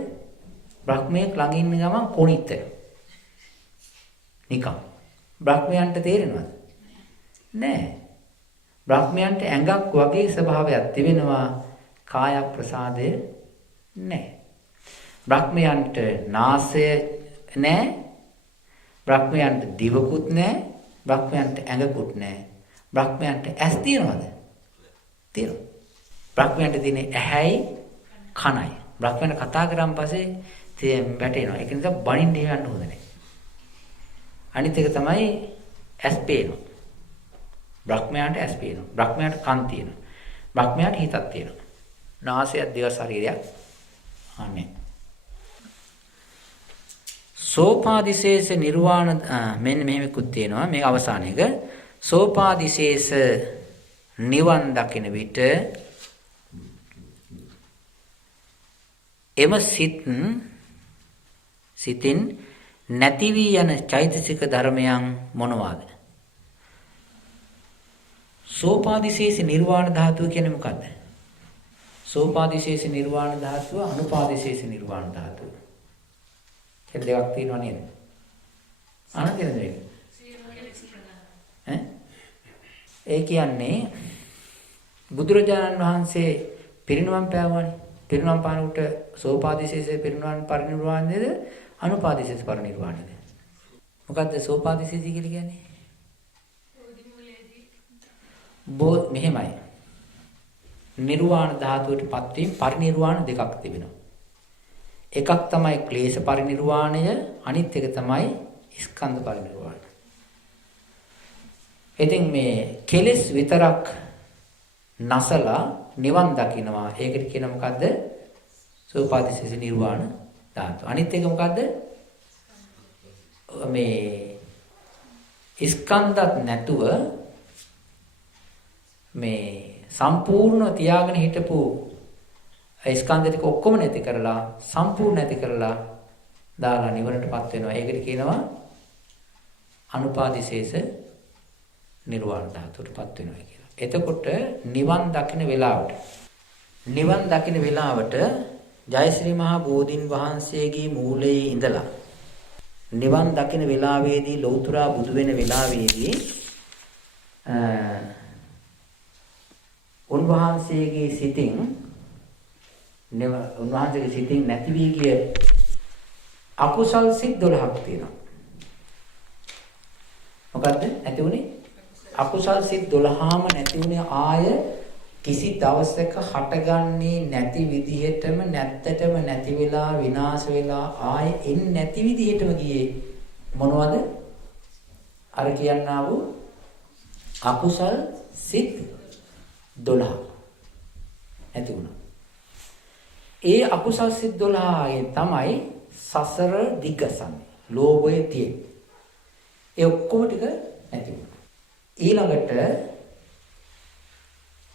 බ්‍රහ්මයේ ළඟ ඉන්න ගමන් කොණිට නිකම්. බ්‍රහ්මයන්ට තේරෙනවද? නෑ. බ්‍රහ්මයන්ට ඇඟක් වගේ ස්වභාවයක් තිබෙනවා. කාය ප්‍රසාදය නෑ. බ්‍රහ්මයන්ට නාසය නෑ. බ්‍රහ්මයන්ට දිවකුත් නෑ. බ්‍රහ්මයන්ට ඇඟකුත් නෑ. බ්‍රහ්මයන්ට ඇස් තියනවද? තියෙනවා. බ්‍රහ්මයන්ට තියෙන්නේ ඇහැයි කනයි. බ්‍රහ්මයන්ට කතා කරාන් පස්සේ වැටෙනවා. ඒක නිසා බණින්න යන්න හොඳ නැහැ. අනිත් එක තමයි ඇස් පේනවා. බ්‍රහ්මයන්ට ඇස් පේනවා. බ්‍රහ්මයන්ට කන් තියෙනවා. බ්‍රහ්මයන්ට හිතක් තියෙනවා. නාසය, දිව, ශරීරයක් අනේ. සෝපාදිශේෂ නිර්වාණ මෙන්න මෙහෙමකුත් තියෙනවා මේ අවසාන එක. සෝපාදිශේෂ නිවන් දකින විට එම සිතින් නැති වී යන චෛතසික ධර්මයන් මොනවාද? සෝපාදිශේෂ නිර්වාණ ධාතුව කියන්නේ මොකද්ද? සෝපාදිශේෂ නිර්වාණ ධාතුව, අනුපාදිශේෂ නිර්වාණ ධාතුව. කියලා දෙකක් තියෙනවා නේද? අනන්තද මේක? ඒ කියන්නේ බුදුරජාණන් වහන්සේ පිරිනුවම් පෑවනේ. පිරිනුවම් පාන උට සෝපාදිශේෂ පිරිනුවම් පරිනිර්වාණයද අනුපාදිශේෂ පරිනිර්වාණයද? මොකද්ද සෝපාදිශේෂ කියලා කියන්නේ? මෙහෙමයි. නිර්වාණ ධාතුවටපත් වීම පරිනිර්වාණ දෙකක් තිබෙනවා. එකක් තමයි ක්ලේශ පරිනිර්වාණය, අනිත් එක තමයි ස්කන්ධ පරිනිර්වාණය. ඉතින් මේ කෙලෙස් විතරක් නැසලා නිවන් දකින්නවා. ඒකට කියන මොකද්ද? සෝපාදිශේෂ නිර්වාණ ධාතුව. අනිත් එක මොකද්ද? මේ ස්කන්ධත් නැතුව මේ සම්පූර්ණ තියාගෙන හිටපු ස්කන්ධ ටික ඔක්කොම නැති කරලා සම්පූර්ණ නැති කරලා දාලා නිවනටපත් වෙනවා. ඒකට කියනවා අනුපාදිශේෂ නිර්වාණ ධාතුවටපත් වෙනවා කියලා. එතකොට නිවන් දකින්න වෙලාවට ජයශ්‍රී මහා බෝධින් වහන්සේගේ මූලයේ ඉඳලා නිවන් දකින්න වෙලාවේදී ලෞතර බුදු වෙන වෙලාවේදී උන්වහන්සේගේ සිතින් නැති වී ගිය අකුසල් සිත් 12ක් තියෙනවා. මොකද්ද නැති උනේ? අකුසල් සිත් 12ම නැති උනේ ආය කිසි දවසක හටගන්නේ නැති විදිහටම නැත්තටම නැති වෙලා විනාශ වෙලා ආය එන්නේ නැති විදිහටම ගියේ මොනවද? අර කියන්නා වූ අකුසල් සිත් 12 නැති වුණා. ඒ අකුසල් සිත් 12න් තමයි සසර දිගසන්නේ. ලෝභය තියෙන්නේ. ඒ ඔක්කොම ටික නැති වුණා. ඊළඟට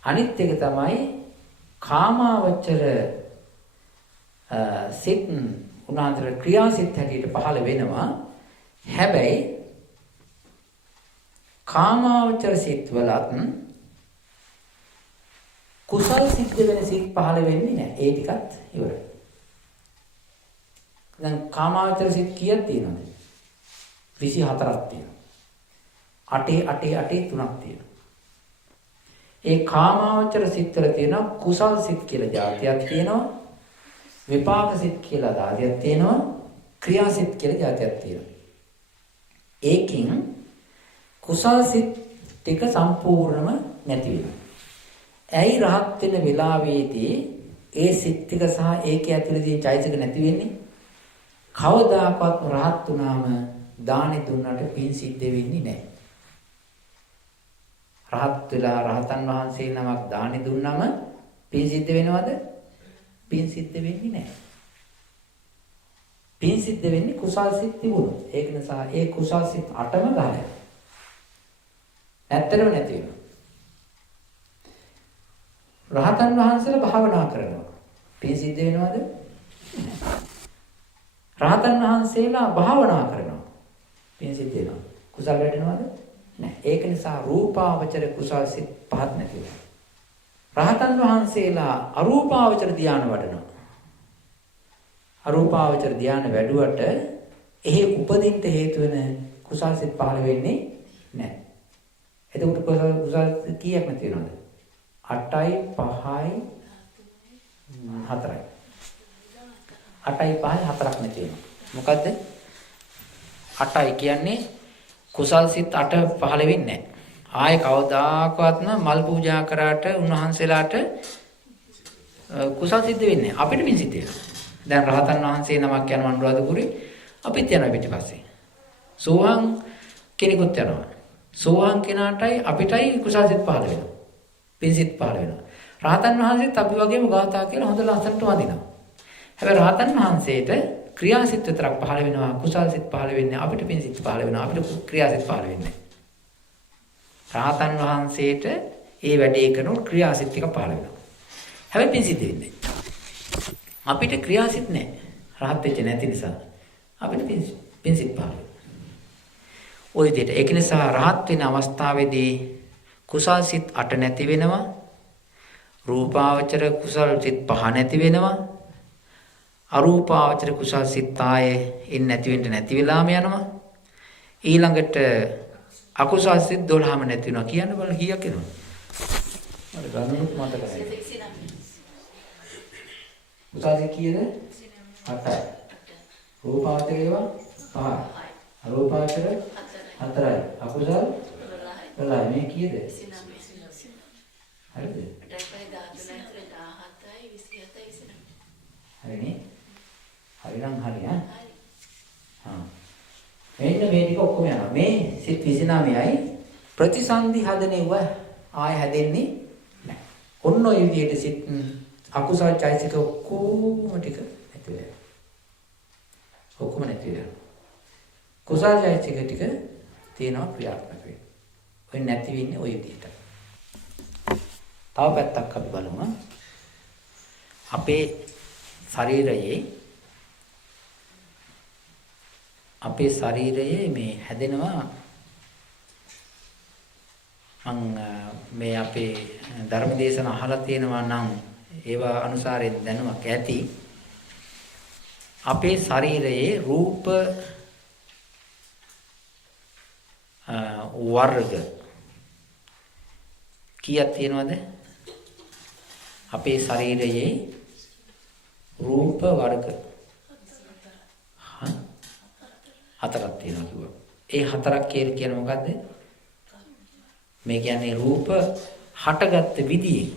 අනිත් එක තමයි කාමාවචර සිත් උනාන්තර ක්‍රියාසිත හැටියට පහළ වෙනවා. හැබැයි කාමාවචර සිත් වලත් කුසල් සිද්ධ වෙන සිත් පහළ වෙන්නේ නැහැ. ඒ ටිකත් ඉවරයි. දැන් කාමාවචර සිත් කීයක් තියෙනවද? 24ක් තියෙනවා. 8 3ක් තියෙනවා. ඒ කාමාවචර සිත් වල තියෙනවා කුසල් සිත් කියලා જાතියක් තියෙනවා. විපාක සිත් කියලා જાතියක් තියෙනවා. ක්‍රියා සිත් කියලා જાතියක් තියෙනවා. ඒකින් කුසල් සිත් ටික සම්පූර්ණම නැති වෙනවා. ඇයි රහත් වෙන වෙලාවේදී ඒ සිත් ටික සහ ඒකේ ඇතුළේදී චෛතසික නැති වෙන්නේ? කවදාකවත් රහත් වුණාම දානි දුන්නට පින් සිද්ධ වෙන්නේ නැහැ. රහත් වෙලා රහතන් වහන්සේ නමක් දානි දුන්නම පින් සිද්ධ වෙනවද? පින් සිද්ධ වෙන්නේ නැහැ. පින් සිද්ධ වෙන්නේ කුසල් සිත් තිබුණොත්. ඒක නිසා ඒ කුසල් සිත් 8ම ගහලා. ඇත්තටම නැති වෙනවා. රහතන් වහන්සේලා භාවනා කරනවා. පින් සිද්ධ වෙනවද? රහතන් වහන්සේලා භාවනා කරනවා. පින් සිද්ධ වෙනවා. කුසල් වැඩෙනවද? නැහැ. ඒක නිසා රූපාවචර කුසල් සිත් පහක් නැති වෙනවා. රහතන් වහන්සේලා අරූපාවචර ධානය වඩනවා. අරූපාවචර ධානය වැඩුවට එහි උපදින්න හේතු වෙන කුසල් සිත් පහළ වෙන්නේ නැහැ. එතකොට කුසල් කීයක් නැති වෙනවද? 8යි 5යි 4යි. 8යි 5යි 4ක් නැති වෙනවා. මොකද්ද? 8යි කියන්නේ කුසල් සිත් 8 පහළ වෙන්නේ නැහැ. ආයේ කවදාකවත්ම මල් පූජා කරාට උන්වහන්සේලාට කුසල් සිද්ධ වෙන්නේ නැහැ. අපිට පින් සිද්ධ වෙනවා. දැන් රහතන් වහන්සේ නමක් යනවා අනුරාධපුරේ අපිත් යනවා පිටිපස්සේ. සෝවාන් කෙනෙකුත් යනවා. සෝවාන් කෙනාටයි අපිටයි කුසල් සිත් පහළ වෙනවා. පින් සිත් පහළ වෙනවා. රහතන් වහන්සේත් අපි වගේම ගාථා කියලා හොඳ ලස්සනට වදිනවා. හැබැයි රහතන් වහන්සේට ක්‍රියාසිත විතරක් පහළ වෙනවා. කුසල් සිත් පහළ වෙන්නේ අපිට පින් සිත් පහළ වෙනවා. අපිට ක්‍රියාසිත පහළ වෙන්නේ නැහැ. රහතන් වහන්සේට ඒ වැඩේ කරනකොට ක්‍රියාසිත ටික පහළ වෙනවා. හැබැයි පින් සිත් වෙන්නේ. අපිට ක්‍රියාසිත නැහැ. රහත් වෙච්ච නැති නිසා අපිට පින් සිත් පහළ වෙනවා. ওই විදිහට ඒක නිසා රහත් වෙන අවස්ථාවේදී කුසල් සිත් 8 නැති වෙනවා. රූපාවචර කුසල් සිත් 5 නැති වෙනවා. අරූපාවචර කුසල් සිත් ආයේ ඉන්නේ නැති වෙන්න නැති වෙලාම යනවා. ඊළඟට අකුසල් සිත් 12ම නැති වෙනවා. කියන්න බලන්න කීයක් එනවද? මට ගණනුත් මතක නැහැ. කුසල් සිත් කීයද? 8යි. රූපාවචර ඒවා 5යි. අරූපාවචර 4යි. අකුසල් 12යි. මේ කීයද? හරිද? හරිනේ? හරිනම් හරි ඈ. මෙන්න මේ ටික ඔක්කොම යනවා. මේ සිත් 29යි ප්‍රතිසන්දි හදනෙව ආය හැදෙන්නේ නැහැ. ඔන්න ඔය විදිහට සිත් අකුසල චෛතසික ඔක්කොම ටික නැති වෙනවා. ඔක්කොම නැති වෙනවා. කුසල චෛතසික ටික තියෙනවා ක්‍රියාත්මක වෙනවා. ඔය නැති වෙන්නේ ඔය විදිහට. තව පැත්තක් අපි බලමු. අපේ ශරීරයේ මේ හැදෙනවා මම මේ අපේ ධර්මදේශන අහලා තියෙනවා නම් ඒවා අනුසාරයෙන් දැනුමක් ඇති අපේ ශරීරයේ රූප වර්ග කීයක් තියෙනවද අපේ ශරීරයේ රූප වර්ග හතරක් තියෙනවා කිව්වා. ඒ හතරක් කියන්නේ මොකද්ද? මේ කියන්නේ රූප හටගත් විදියෙන්.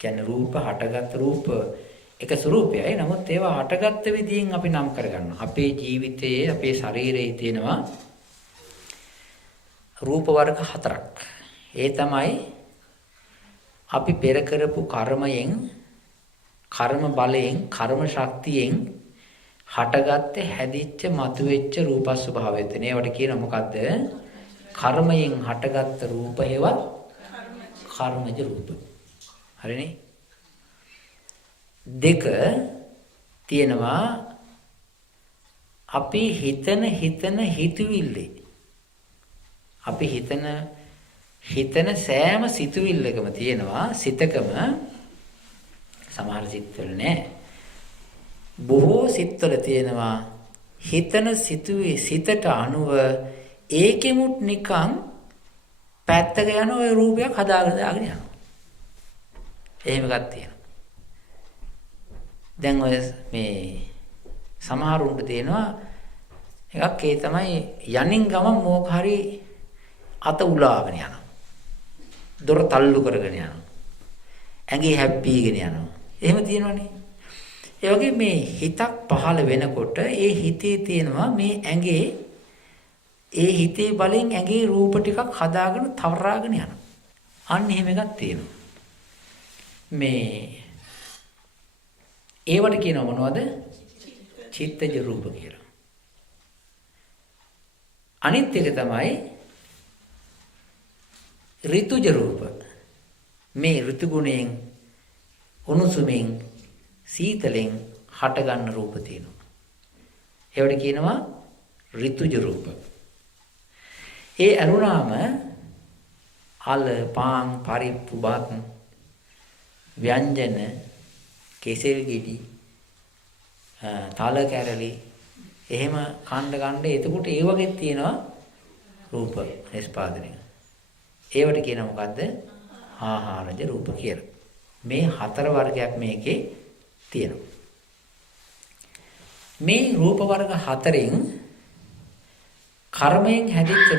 කියන්නේ රූප හටගත් රූප එක ස්වરૂපයයි. නමුත් ඒවා හටගත් විදියෙන් අපි නම් කරගන්නවා. අපේ ජීවිතයේ අපේ ශරීරයේ තියෙනවා රූප වර්ග හතරක්. ඒ තමයි අපි පෙර කරපු කර්මයෙන් කර්ම බලයෙන් කර්ම ශක්තියෙන් හටගත්තේ හැදිච්ච මතුවෙච්ච රූප ස්වභාවය තියෙන. ඒවට කියන මොකද්ද? කර්මයෙන් හටගත්ත රූප හේවත් කර්මජ රූප. හරිනේ? දෙක තියෙනවා අපි හිතන හිතවිල්ලේ. අපි හිතන සෑම සිතුවිල්ලකම තියෙනවා සිතකම සමහර සිත්වල නෑ. බොහෝ සිත්වල තියෙනවා හිතන සිතට අනුව ඒකෙමුත් නිකන් පැත්තක යන ওই රූපයක් හදාගෙන දාගෙන යනවා. එහෙම එකක් තියෙනවා. දැන් ඔය මේ සමහරුන්ට තියෙනවා එකක් ඒ තමයි යනින් ගමන් මොක හරි අත උලාගෙන යනවා. දොර තල්ලු කරගෙන යනවා. ඇඟේ හැප්පීගෙන යනවා. එහෙම තියෙනවනේ. ඒ වගේ මේ හිතක් පහළ වෙනකොට ඒ හිතේ තියෙනවා මේ ඇඟේ ඒ හිතේ බලෙන් ඇඟේ රූප ටිකක් හදාගෙන තවරාගෙන යනවා. අන්න එහෙම එකක් තියෙනවා. මේ ඒවට කියනවා මොනවද? චිත්තජ රූප කියලා. අනිත් එක තමයි ඍතුජ රූප. මේ ඍතු ගුණයෙන් උණුසුමින් සීතලෙන් හටගන්න රූප තියෙනවා. ඒවට කියනවා ඍතුජ රූප. ඒ අරුණාම අල පාන් පරිප්පු බත් ව්‍යංජන කෙසෙල් ගෙඩි තල කැරලි එහෙම කණ්ඩ එතකොට ඒ වගේ තියෙනවා රූප නිස්පාදනය. ඒවට කියන මොකද්ද? ආහාරජ රූප කියලා. මේ හතර වර්ගයක් මේකේ තියෙනවා. මේ රූප වර්ග හතරෙන් කර්මයෙන් හැදිච්ච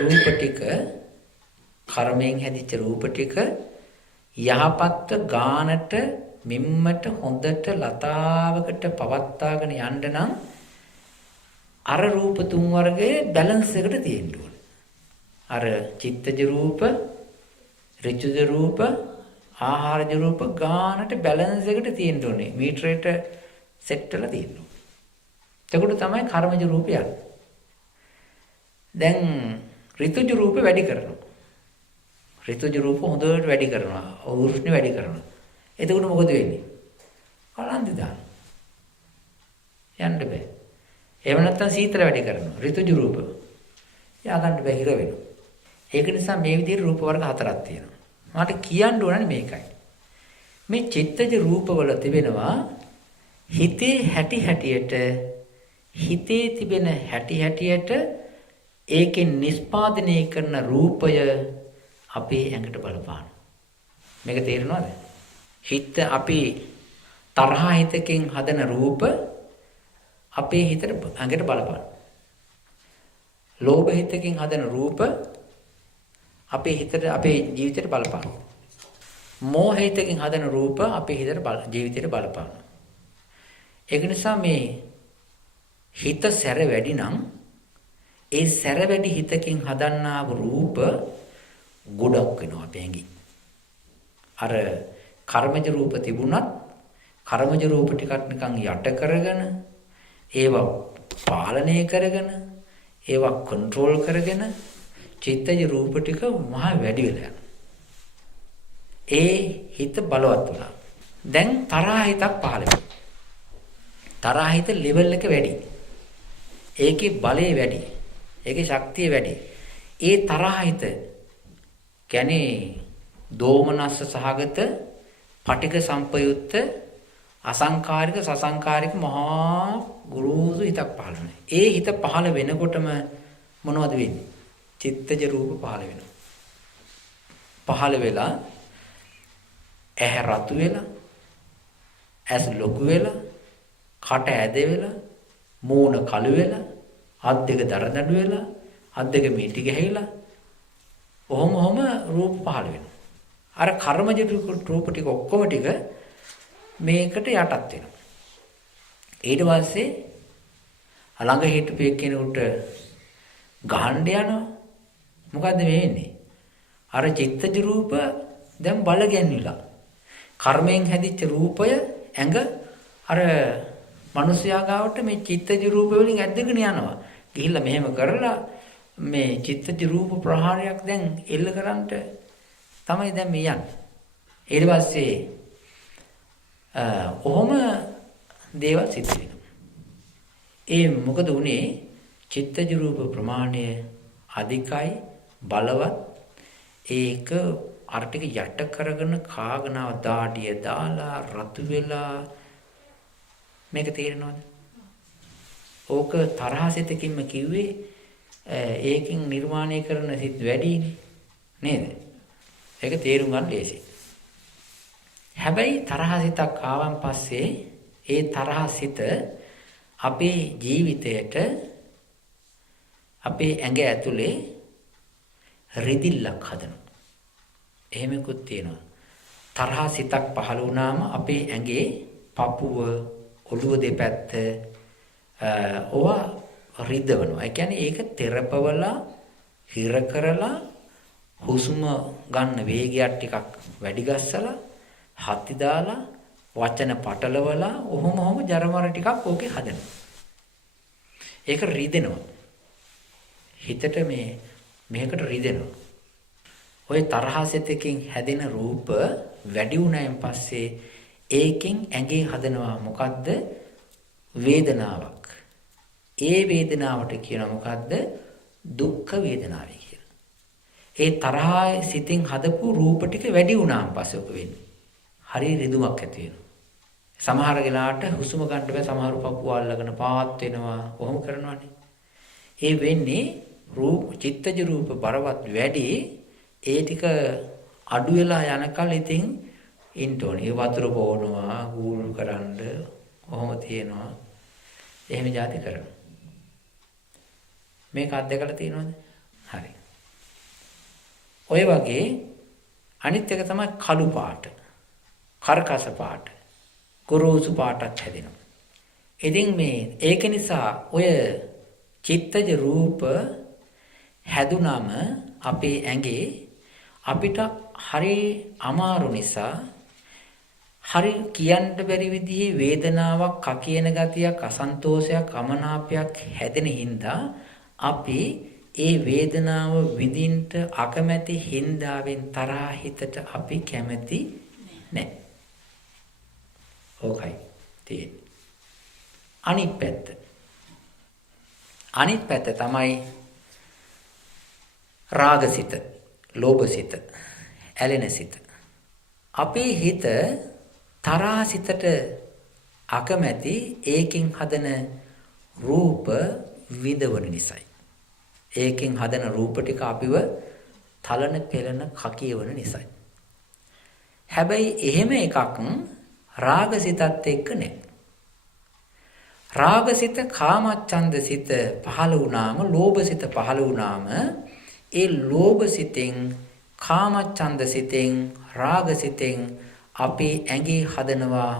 රූප ටික යහපත් ගානට මිම්මට හොඳට ලතාවකට පවත්වාගෙන යන්න නම් අර රූප තුන් වර්ගයේ බැලන්ස් එකට තියෙන්න ඕනේ. අර චිත්තජ රූප, ඍතුජ රූප, ආහාරජ රූප ගානට බැලන්ස් එකට තියෙන්න ඕනේ. මීටරයට සෙට් වෙලා තියෙන්න ඕනේ. එතකොට තමයි කර්මජ රූපය යන්නේ. දැන් ඍතුජ රූප වැඩි කරනවා. ඍතුජ රූප හොඳට වැඩි කරනවා. උෂ්ණ වැඩි කරනවා. එතකොට මොකද වෙන්නේ? කලන්ති දාන. යන්න බෑ. එහෙම නැත්නම් සීතල වැඩි කරනවා. ඍතුජ රූප. යා ගන්න බෑ හිර වෙනවා. ඒක නිසා මේ විදිහට රූප වර්ග හතරක් තියෙනවා. මට කියන්න ඕනනේ මේකයි. මේ චිත්තජ රූපවල තිබෙනවා හිතේ හැටියට හිතේ තිබෙන හැටියට ඒකෙන් නිස්පාදනය කරන රූපය අපේ ඇඟට බලපාන. මේක තේරෙනවද? හිත අපි තරහ හිතකින් හදන රූප අපේ හිතට ඇඟට බලපාන. ලෝභ හිතකින් හදන රූප අපේ හිතට අපේ ජීවිතයට බලපාන. මෝහ හිතකින් හදන රූප අපේ හිතට ජීවිතයට බලපාන. ඒක නිසා මේ හිත සැර වැඩි නම් ඒ සැර වැඩි හිතකින් හදන්නා වූ රූප ගොඩක් වෙනවා අපේ ඇඟි. අර කර්මජ රූප තිබුණත් කර්මජ රූප ටිකක් නිකන් යට කරගෙන ඒවා පාලනය කරගෙන ඒවා කන්ට්‍රෝල් කරගෙන චිත්තජ රූප ටික මහා වැඩි වෙලා යනවා. ඒ හිත බලවත් වුණා. දැන් තරහ හිතක් පහළ වෙනවා. තරහ හිත ලෙවල් එක වැඩි. ඒකේ බලය වැඩි. ඒකේ ශක්තිය වැඩි. ඒ තරහ හිත කියන්නේ දෝමනස්ස සහගත පටික සම්පයුක්ත අසංකාරික සසංකාරික මහා ගුරුසු හිතක් පහළ වෙනවා. ඒ හිත පහළ වෙනකොටම මොනවද වෙන්නේ? චිත්තජ රූප පහළ වෙනවා. පහළ වෙලා ඇහැ රතු වෙලා ඇස් ලොකු වෙලා කට ඇද වෙලා මූණ කළු වෙලා අත් දෙක දරදඬු වෙලා අත් දෙක මිටි ගහලා ඔහොම රූප පහළ වෙනවා. අර කර්මජ රූප ටික ඔක්කොම ටික මේකට යටත් වෙනවා. ඊට පස්සේ ළඟ හිටපු එක්කෙනෙකුට ගහන්න යනවා. මොකද්ද මේ වෙන්නේ? අර චිත්තජ රූප දැන් බල ගැන්විලා. කර්මයෙන් හැදිච්ච රූපය ඇඟ අර මිනිස්යා ගාවට මේ චිත්තජ රූප වලින් ඇද්දගෙන යනවා. ගිහිල්ලා මෙහෙම කරලා මේ චිත්තජ රූප ප්‍රහාරයක් දැන් එල්ල කරන්නට තමයි දැන් මේ යන්නේ. ඊට පස්සේ ඔහොම දේවල් සිද්ධ වෙනවා. ඒ මොකද උනේ? චිත්තජ රූප ප්‍රමාණය අධිකයි බලවත්. ඒක අර ටික යට කරගෙන කාගනාව දාඩිය දාලා රතු වෙලා මේක තේරෙනවද? ඕක තරහසිතකින්ම කිව්වේ ඒකෙන් නිර්මාණය කරන සිත් වැඩිනේ නේද? ඒක තේරුම් ගන්න ලේසියි. හැබැයි තරහසිතක් ආවන් පස්සේ ඒ තරහසිත අපේ ජීවිතයට අපේ ඇඟ ඇතුලේ රිදිල්ලක් හදනවා. එහෙමකුත් තියෙනවා. තරහසිතක් පහළ වුණාම අපේ ඇඟේ පපුව ඔළුව දෙපැත්ත ඕවා රිදවනවා. ඒ කියන්නේ ඒක තෙරපවලා හිර කරලා හුස්ම ගන්න වේගයක් ටිකක් වැඩි ගස්සලා හති දාලා වචන පටලවලා ඔහොම ජරමර ටිකක් ඕකේ හදනවා. ඒක රිදෙනවා. හිතට මේකට රිදෙනවා. ඔය තරහසිතකින් හැදෙන රූප වැඩි වුණායින් පස්සේ ඒකෙන් ඇඟේ හදනවා මොකද්ද? වේදනාවක්. ඒ වේදනාවට කියන මොකද්ද? දුක්ඛ වේදනාවයි කියලා. ඒ තරහා සිතින් හදපු රූප ටික වැඩි වුණාන් පස්සේ ඔක වෙන්නේ. හරි රිදුමක් ඇති වෙනවා. සමහර වෙලාවට හුස්ම ගන්න බෑ. සමහර පපුව අල්ලගෙන පාත් වෙනවා. කොහොම කරනවනේ. ඒ වෙන්නේ චිත්තජ රූප බරවත් වැඩි. ඒ ටික අඩු වෙලා යනකල් ඉතින් ඉන්න ඕනේ. ඒ වතුර බොනවා, ගූල් කරන්න, කොහොම තියෙනවා. එහෙම જાති කරනවා. මේක අත්දැකලා තියෙනවද? හරි. ඔය වගේ අනිත් එක තමයි කළු පාට. කර්කස පාට. ගොරෝසු පාටක් හැදෙනවා. ඉතින් ඒක නිසා ඔය චිත්තජ රූප හැදුනම අපේ ඇඟේ අපිට හරි අමාරු නිසා හරි කියන්න බැරි විදිහේ වේදනාවක්, කකියන ගතියක්, අසන්තෝෂයක්, අමනාපයක් හැදෙන හින්දා අපි ඒ වේදනාව විඳින්න අකමැති හින්දාවෙන් තරහා හිතට අපි කැමති නැහැ. ඕකයි තියෙන්නේ. අනිත් පැත්ත තමයි රාගසිත, ලෝභසිත, ඇලෙන සිත. අපේ හිත තරහා සිතට අකමැති ඒකෙන් හදන රූප විඳවන නිසායි. ඒකෙන් හදන රූප ටික අපිව තලන පෙළන කකියවන නිසායි. හැබැයි එහෙම එකක් රාගසිතත් එක්ක නැහැ. රාගසිත, කාමච්ඡන්දසිත පහළ වුණාම, ලෝභසිත පහළ වුණාම ඒ ලෝභසිතෙන්, කාමච්ඡන්දසිතෙන්, රාගසිතෙන් අපේ ඇඟේ හදනවා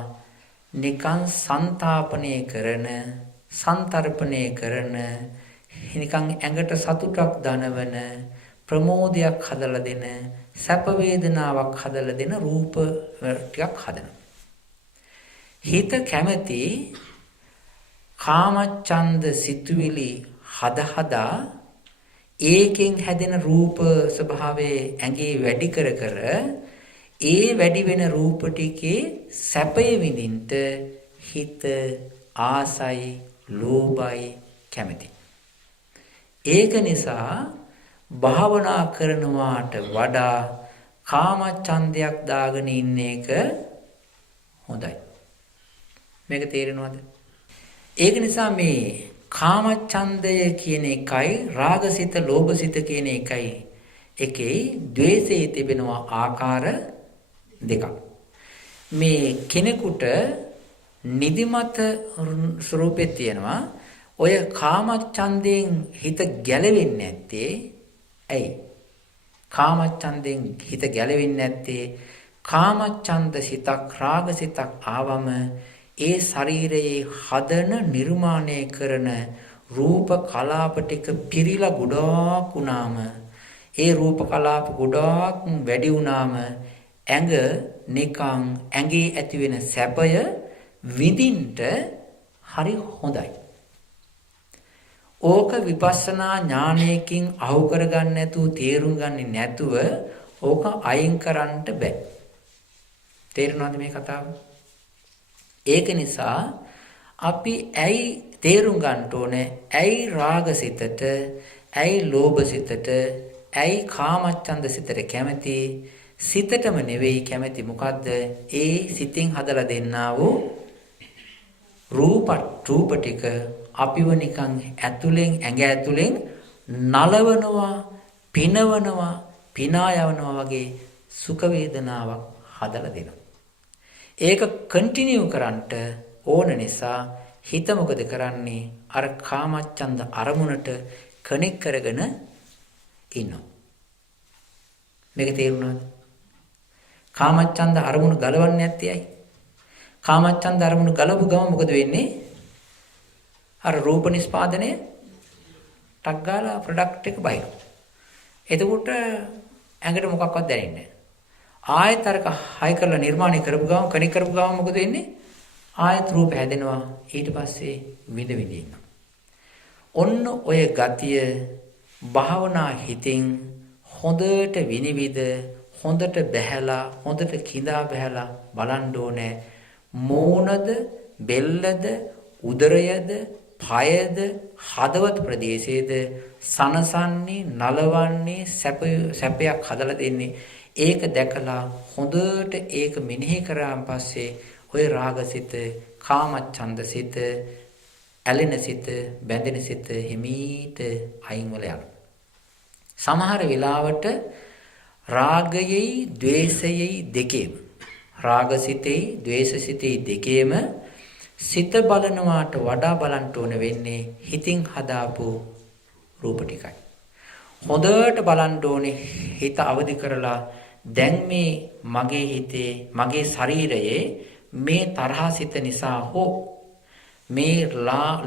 නිකන් සංතාපනය කරන, සන්තරපණය කරන, නිකන් ඇඟට සතුටක් දනවන, ප්‍රමෝදයක් හදලා දෙන, සැප වේදනාවක් හදලා දෙන රූප ටිකක් හදනවා. හිත කැමති කාමච්ඡන්ද සිතුවිලි හදා ඒකෙන් හැදෙන රූප ස්වභාවයේ ඇඟේ වැඩි කර ඒ වැඩි වෙන රූප ටිකේ සැපය විඳින්න හිත ආසයි, ලෝභයි, කැමති. ඒක නිසා භාවනා කරනවාට වඩා කාමච්ඡන්දයක් දාගෙන ඉන්න එක හොඳයි. මේක තේරෙනවද? ඒක නිසා මේ කාමච්ඡන්දය කියන එකයි රාගසිත, ලෝභසිත කියන එකේ ද්වේෂයේ තිබෙනවා ආකාර දෙකක්. මේ කෙනෙකුට නිදිමත ස්වરૂපේ තියෙනවා. ඔය කාමච්ඡන්දයෙන් හිත ගැලවෙන්නේ නැත්තේ ඇයි? කාමච්ඡන්දයෙන් හිත ගැලවෙන්නේ නැත්තේ කාමච්ඡන්ද සිතක්, රාග සිතක් ආවම ඒ ශරීරයේ හදන, නිර්මාණය කරන රූප කලාප ටික පිරීලා ගොඩාක් වුණාම, ඒ රූප කලාප ගොඩාක් වැඩි වුණාම ඇඟ නිකන් ඇඟේ ඇති වෙන සැපය විඳින්න හරි හොඳයි. ඕක විපස්සනා ඥානයකින් අහු කරගන්න නැතුව, තේරුම් ගන්නේ නැතුව ඕක අයින් කරන්න බෑ. තේරෙනවද මේ කතාව? ඒක නිසා අපි ඇයි තේරුම් ගන්න ඕනේ? ඇයි රාගසිතට, ඇයි ලෝභසිතට, ඇයි කාමච්ඡන්ද සිතට කැමති? සිතටම නෙවෙයි කැමති. මොකද්ද? ඒ සිතින් හදලා දෙන්නා වූ රූප ටික අපිව නිකන් ඇතුලෙන්, ඇඟ ඇතුලෙන් නලවනවා, පිනවනවා, පිනා යවනවා වගේ සුඛ වේදනාවක් හදලා දෙනවා. ඒක කන්ටිනියු කරන්නට ඕන නිසා හිත මොකද කරන්නේ? අර කාමච්ඡන්ද අරමුණට කනෙක් කරගෙන ඉන්නවා. මේක තේරුණාද? කාමච්ඡන්ද අරමුණු ගලවන්නේ නැත්තේ ඇයි? කාමච්ඡන්ද අරමුණු ගලපු ගම මොකද වෙන්නේ? අර රූප නිස්පාදනය ටක් ගාලා ප්‍රොඩක්ට් එක බයිනවා. එතකොට ඇඟට මොකක්වත් දැනෙන්නේ නැහැ. ආයෙත් අරක හයි කරලා නිර්මාණය කරපු ගම, කණි කරපු ගම මොකද වෙන්නේ? ආයෙත් රූප හැදෙනවා. ඊට පස්සේ විඳ ඉන්නවා. ඔන්න ඔය ගතිය භාවනා හිතින් හොඳට විනිවිද, හොඳට බැහැලා, හොඳට කිඳා බැහැලා බලන්න ඕනේ. මෝනද, බෙල්ලද, උදරයද, පයද, හදවත ප්‍රදේශයේද සනසන්නේ, නලවන්නේ, සැපයක් හදලා දෙන්නේ. ඒක දැකලා හොඳට ඒක මෙනෙහි කරාන් පස්සේ ඔය රාගසිත, කාමච්ඡන්දසිත, ඇලෙන සිත, බැඳෙන සිත හිමීට අයින් වල යනවා. සමහර වෙලාවට රාගයයි, ද්වේෂයයි දෙකේම, රාගසිතේ, ද්වේෂසිතේ දෙකේම සිත බලනවාට වඩා බලන්න ඕන වෙන්නේ හිතින් හදාපු රූප ටිකයි. හොඳට බලන්න ඕනේ හිත අවදි කරලා, දැන් මේ මගේ හිතේ, මගේ ශරීරයේ මේ තරහසිත නිසා හෝ මේ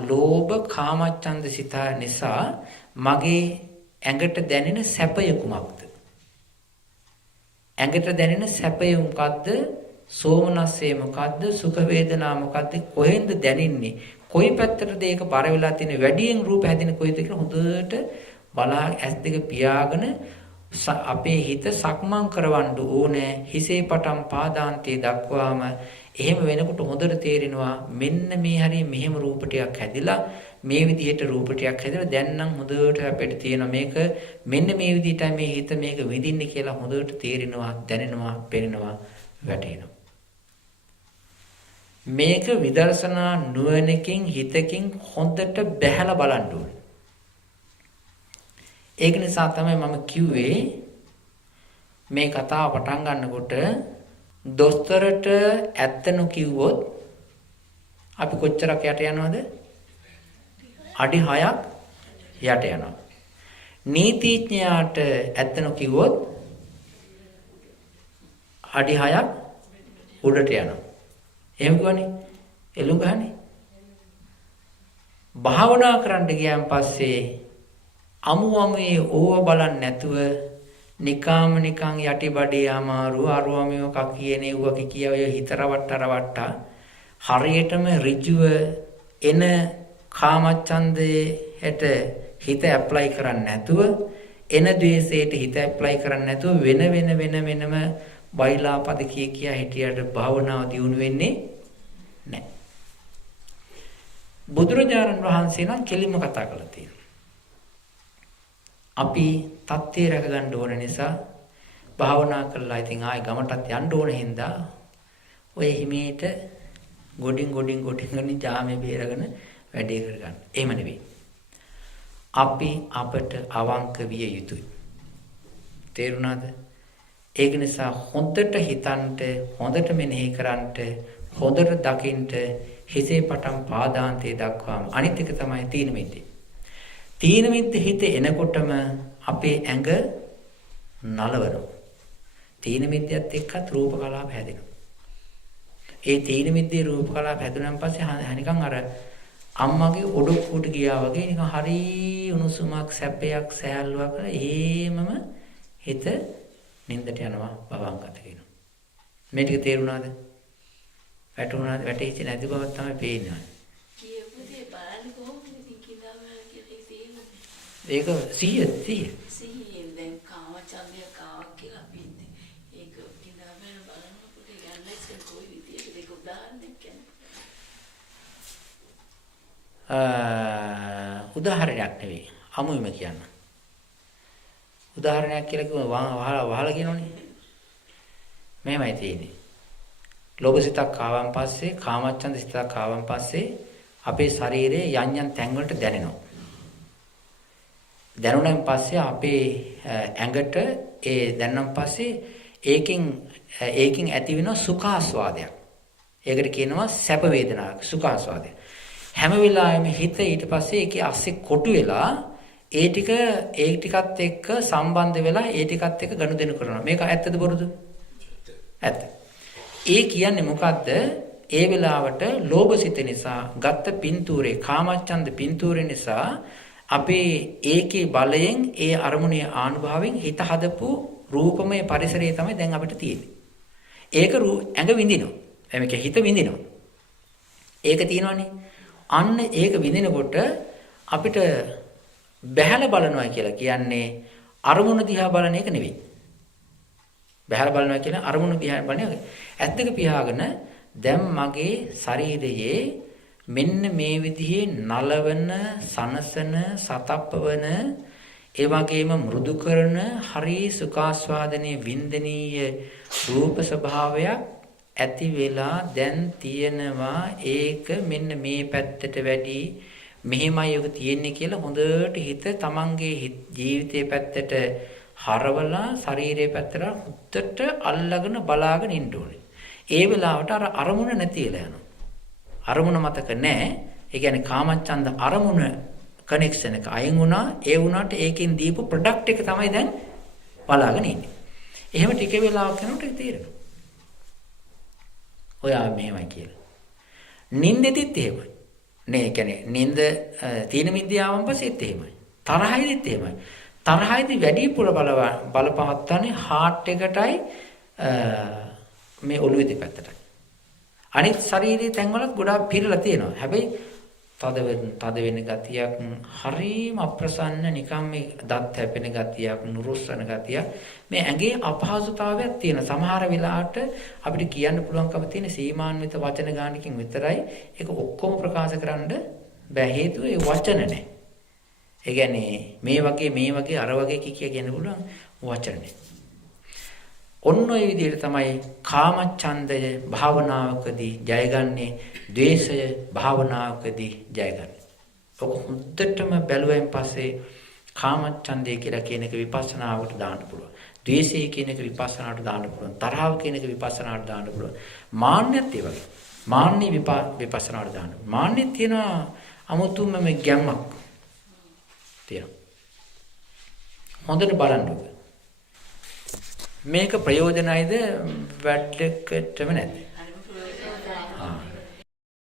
ලෝභ කාමච්ඡන්ද සිත නිසා මගේ ඇඟට දැනෙන සැපය කුමක්ද? ඇඟට දැනෙන සැපය මොකද්ද? සෝමනස්සේ මොකද්ද? සුඛ වේදනා මොකද්ද? කොහෙන්ද දැනින්නේ? කොයි පැත්තටද ඒක බර වෙලා තියෙන්නේ? වැඩියෙන් රූප හැදෙන්නේ කොයිද කියලා හොඳට බලා ඇස් දෙක පියාගෙන අපේ හිත සක්මන් කරවන්න ඕනේ. හිසේ පටන් පාදාන්තයේ දක්වාම. එහෙම වෙනකොට හොඳට තේරෙනවා මෙන්න මේ හරිය මෙහෙම රූප ටිකක් හැදිලා මේ විදිහට රූප ටිකක් හැදලා දැන් නම් හොඳට අපිට තියෙනවා මේක මෙන්න මේ විදිහටයි මේ හිත මේක විඳින්නේ කියලා හොඳට තේරෙනවා දැනෙනවා පෙනෙනවා වැටෙනවා. මේක විදර්ශනා නුවණකින් හිතකින් හොඳට බැහැලා බලන්න ඕනේ. ඒක නිසා තමයි මම කිව්වේ මේ කතාව පටන් ගන්නකොට දොස්තරට ඇත්ත නොකියුවොත් අපි කොච්චරක් යට යනවද? අඩි 6ක් යට යනවා. නීතිඥයාට ඇත්ත නොකියුවොත් අඩි 6ක් උඩට යනවා. එහෙම කියවනේ එළුම් ගහන්නේ. භාවනා කරන්න ගියන් පස්සේ අමුමේ ඕව බලන්නේ නැතුව නිකාම නිකන් යටිබඩේ අමාරු අරුවමිව කකියනේ උවක කියව හිත රවට්ට හරියටම ඍජුව එන කාමච්ඡන්දයට හිත ඇප්ලයි කරන්නේ නැතුව එන ද්වේෂයට හිත ඇප්ලයි කරන්නේ නැතුව වෙනම බයිලා පද කිය හිටියට භාවනාව දියුණු වෙන්නේ නැහැ. බුදුරජාණන් වහන්සේ නම් කෙලින්ම කතා කළා තියෙනවා. අපි தත්ත්වය රැක ගන්න ඕන නිසා භාවනා කරලා ඉතින් ආයෙ ගමටත් යන්න ඕන හින්දා ඔය හිමීට ගොඩින් ජාමේ බේරගෙන වැඩේ කරගන්න. එහෙම නෙවෙයි. අපි අපට අවංක විය යුතුයි. තේරුණාද? ඒක නිසා හොඳට හිතන්ට, හොඳට මෙනෙහි කරන්ට, හොඳට දකින්ට හිසේ පටන් පාදාන්තයේ දක්වාම අනිත් එක තමයි තීන මිද්දේ. තීන මිද්ද හිත එනකොටම අපේ ඇඟ නලවනවා. තීන මිද්දයත් එක්කත් රූප කලාප හැදෙනවා. ඒ තීන මිද්දේ රූප කලාප හැදුනන් පස්සේ නිකන් අර අම්මගේ ඔඩොක්කුවට ගියා වගේ නිකන් හරි උණුසුමක් සැපයක් සෑහලුවක් එහෙමම හිත නින්දට යනවා බවංගත කියනවා. මේ ටික තේරුණාද? වැටුණාද? වැටෙච්ච නැති බවක් තමයි පේන්නේ. කියපුදේ බලන්න කොහොමද ඉතින් කිදාම කියලා තියෙන්නේ. ඒක 100 දැන් කාමචන්දය කාවක් කියලා අපි ඉන්නේ. ඒක කිදාම බලනකොට යන්නේ කොයි විදියටද ඒක උදාහරණයක් කියන්නේ. උදාහරණයක් නෙවෙයි. අමුයිම කියන්න. උදාහරණයක් කියලා කිව්වම වහලා කියනෝනේ. මෙහෙමයි තියෙන්නේ. ලෝභ සිතක් ආවන් පස්සේ, කාමච්ඡන්ද සිතක් ආවන් පස්සේ අපේ ශරීරයේ යම් තැන් වලට දැනෙනවා. දැනුණාන් පස්සේ අපේ ඇඟට ඒ දැනුණාන් පස්සේ ඒකෙන් ඇති වෙන සුඛාස්වාදයක්. ඒකට කියනවා සැප වේදනාවක්, සුඛාස්වාදය. හැම වෙලාවෙම හිත ඊට පස්සේ ඒකේ ASCII කොටු වෙලා ඒ ටිකත් එක්ක සම්බන්ධ වෙලා ඒ ටිකත් එක්ක ගනුදෙනු කරනවා. මේක ඇත්තද බොරුද? ඇත්ත. ඒ කියන්නේ මොකද්ද? ඒ වෙලාවට ලෝභසිත නිසා ගත්ත පින්තූරේ කාමච්ඡන්ද පින්තූරේ නිසා අපේ ඒකේ බලයෙන් ඒ අරමුණේ ආනුභාවයෙන් හිත හදපු රූපමය පරිසරය තමයි දැන් අපිට තියෙන්නේ. ඒක ඇඟ විඳිනවා. මේක හිත විඳිනවා. ඒක තියෙනවනේ. අන්න ඒක විඳිනකොට අපිට බැහැලා බලනවා කියලා කියන්නේ අරමුණ දිහා බලන එක නෙවෙයි. බැහැලා බලනවා කියන අරමුණ දිහා බලන එක. ඇස් දෙක පියාගෙන දැන් මගේ ශරීරයේ මෙන්න මේ විදිහේ නලවන, සනසන, සතප්පවන, ඒ වගේම මෘදු කරන, හරි සුඛාස්වාදනයේ වින්දනීය රූප ස්වභාවයක් ඇති වෙලා දැන් තියෙනවා. ඒක මෙන්න මේ පැත්තට වැඩි මෙහෙමයි ඔක තියෙන්නේ කියලා හොඳට හිත තමන්ගේ ජීවිතයේ පැත්තට හරවලා ශරීරයේ පැත්තට හුත්තට අල්ලගෙන බලාගෙන ඉන්න ඕනේ. ඒ වෙලාවට අර අරමුණ නැති වෙලා යනවා. අරමුණ මතක නැහැ. ඒ කියන්නේ කාමච්ඡන්ද අරමුණ කනෙක්ෂන් එක අයින් වුණා. ඒ වුණාට ඒකෙන් දීපු ප්‍රොඩක්ට් එක තමයි දැන් බලාගෙන ඉන්නේ. එහෙම ටික වෙලාවක් යනකොට තේරෙනවා. ඔයා මෙහෙමයි කියලා. නින්දෙදිත් එහෙමයි. නේ කියන්නේ නින්ද තීන මිද්‍යාවන් පස්සෙත් එහෙමයි. තරහයිදිත් එහෙමයි. තරහයිදි වැඩි පුර බලපවත්තන්නේ හાર્ට් එකටයි මේ ඔළුවේ දෙපැත්තට. අනිත් ශරීරයේ තැන්වලත් ගොඩාක් පිරලා තියෙනවා. හැබැයි තද වෙන ගතියක්, හරීම අප්‍රසන්න නිකම් මේ දත් හැපෙන ගතියක්, නුරුස්සන ගතියක්, මේ ඇඟේ අපහසුතාවයක් තියෙන. සමහර වෙලාවට අපිට කියන්න පුළුවන්කම තියෙන සීමාන්විත වචන ගානකින් විතරයි. ඒක ඔක්කොම ප්‍රකාශ කරන්න බෑ. හේතුව ඒ වචන නැහැ. ඒ කියන්නේ මේ වගේ අර වගේ කිය කියන්න පුළුවන් වචන නැහැ. ඔන්න ඔය විදිහට තමයි කාමච්ඡන්දය භාවනාවකදී ජයගන්නේ, ද්වේෂය භාවනාවකදී ජයගන්නේ. ඔක හොඳටම බැලුවෙන් පස්සේ කාමච්ඡන්දය කියලා කියන එක විපස්සනාවට දාන්න පුළුවන්. ද්වේෂය කියන එක විපස්සනාවට දාන්න පුළුවන්. තරහව කියන එක විපස්සනාවට දාන්න පුළුවන්. මාන්නයත් ඒ වගේ. මාන්නේ විපස්සනාවට දාන්න. මාන්නේ තියෙනවා අමුතුම මේ ගැම්මක් තියෙනවා. හොඳට බලන්න ඕක. මේක ප්‍රයෝජනයිද වැඩකටම නැද්ද?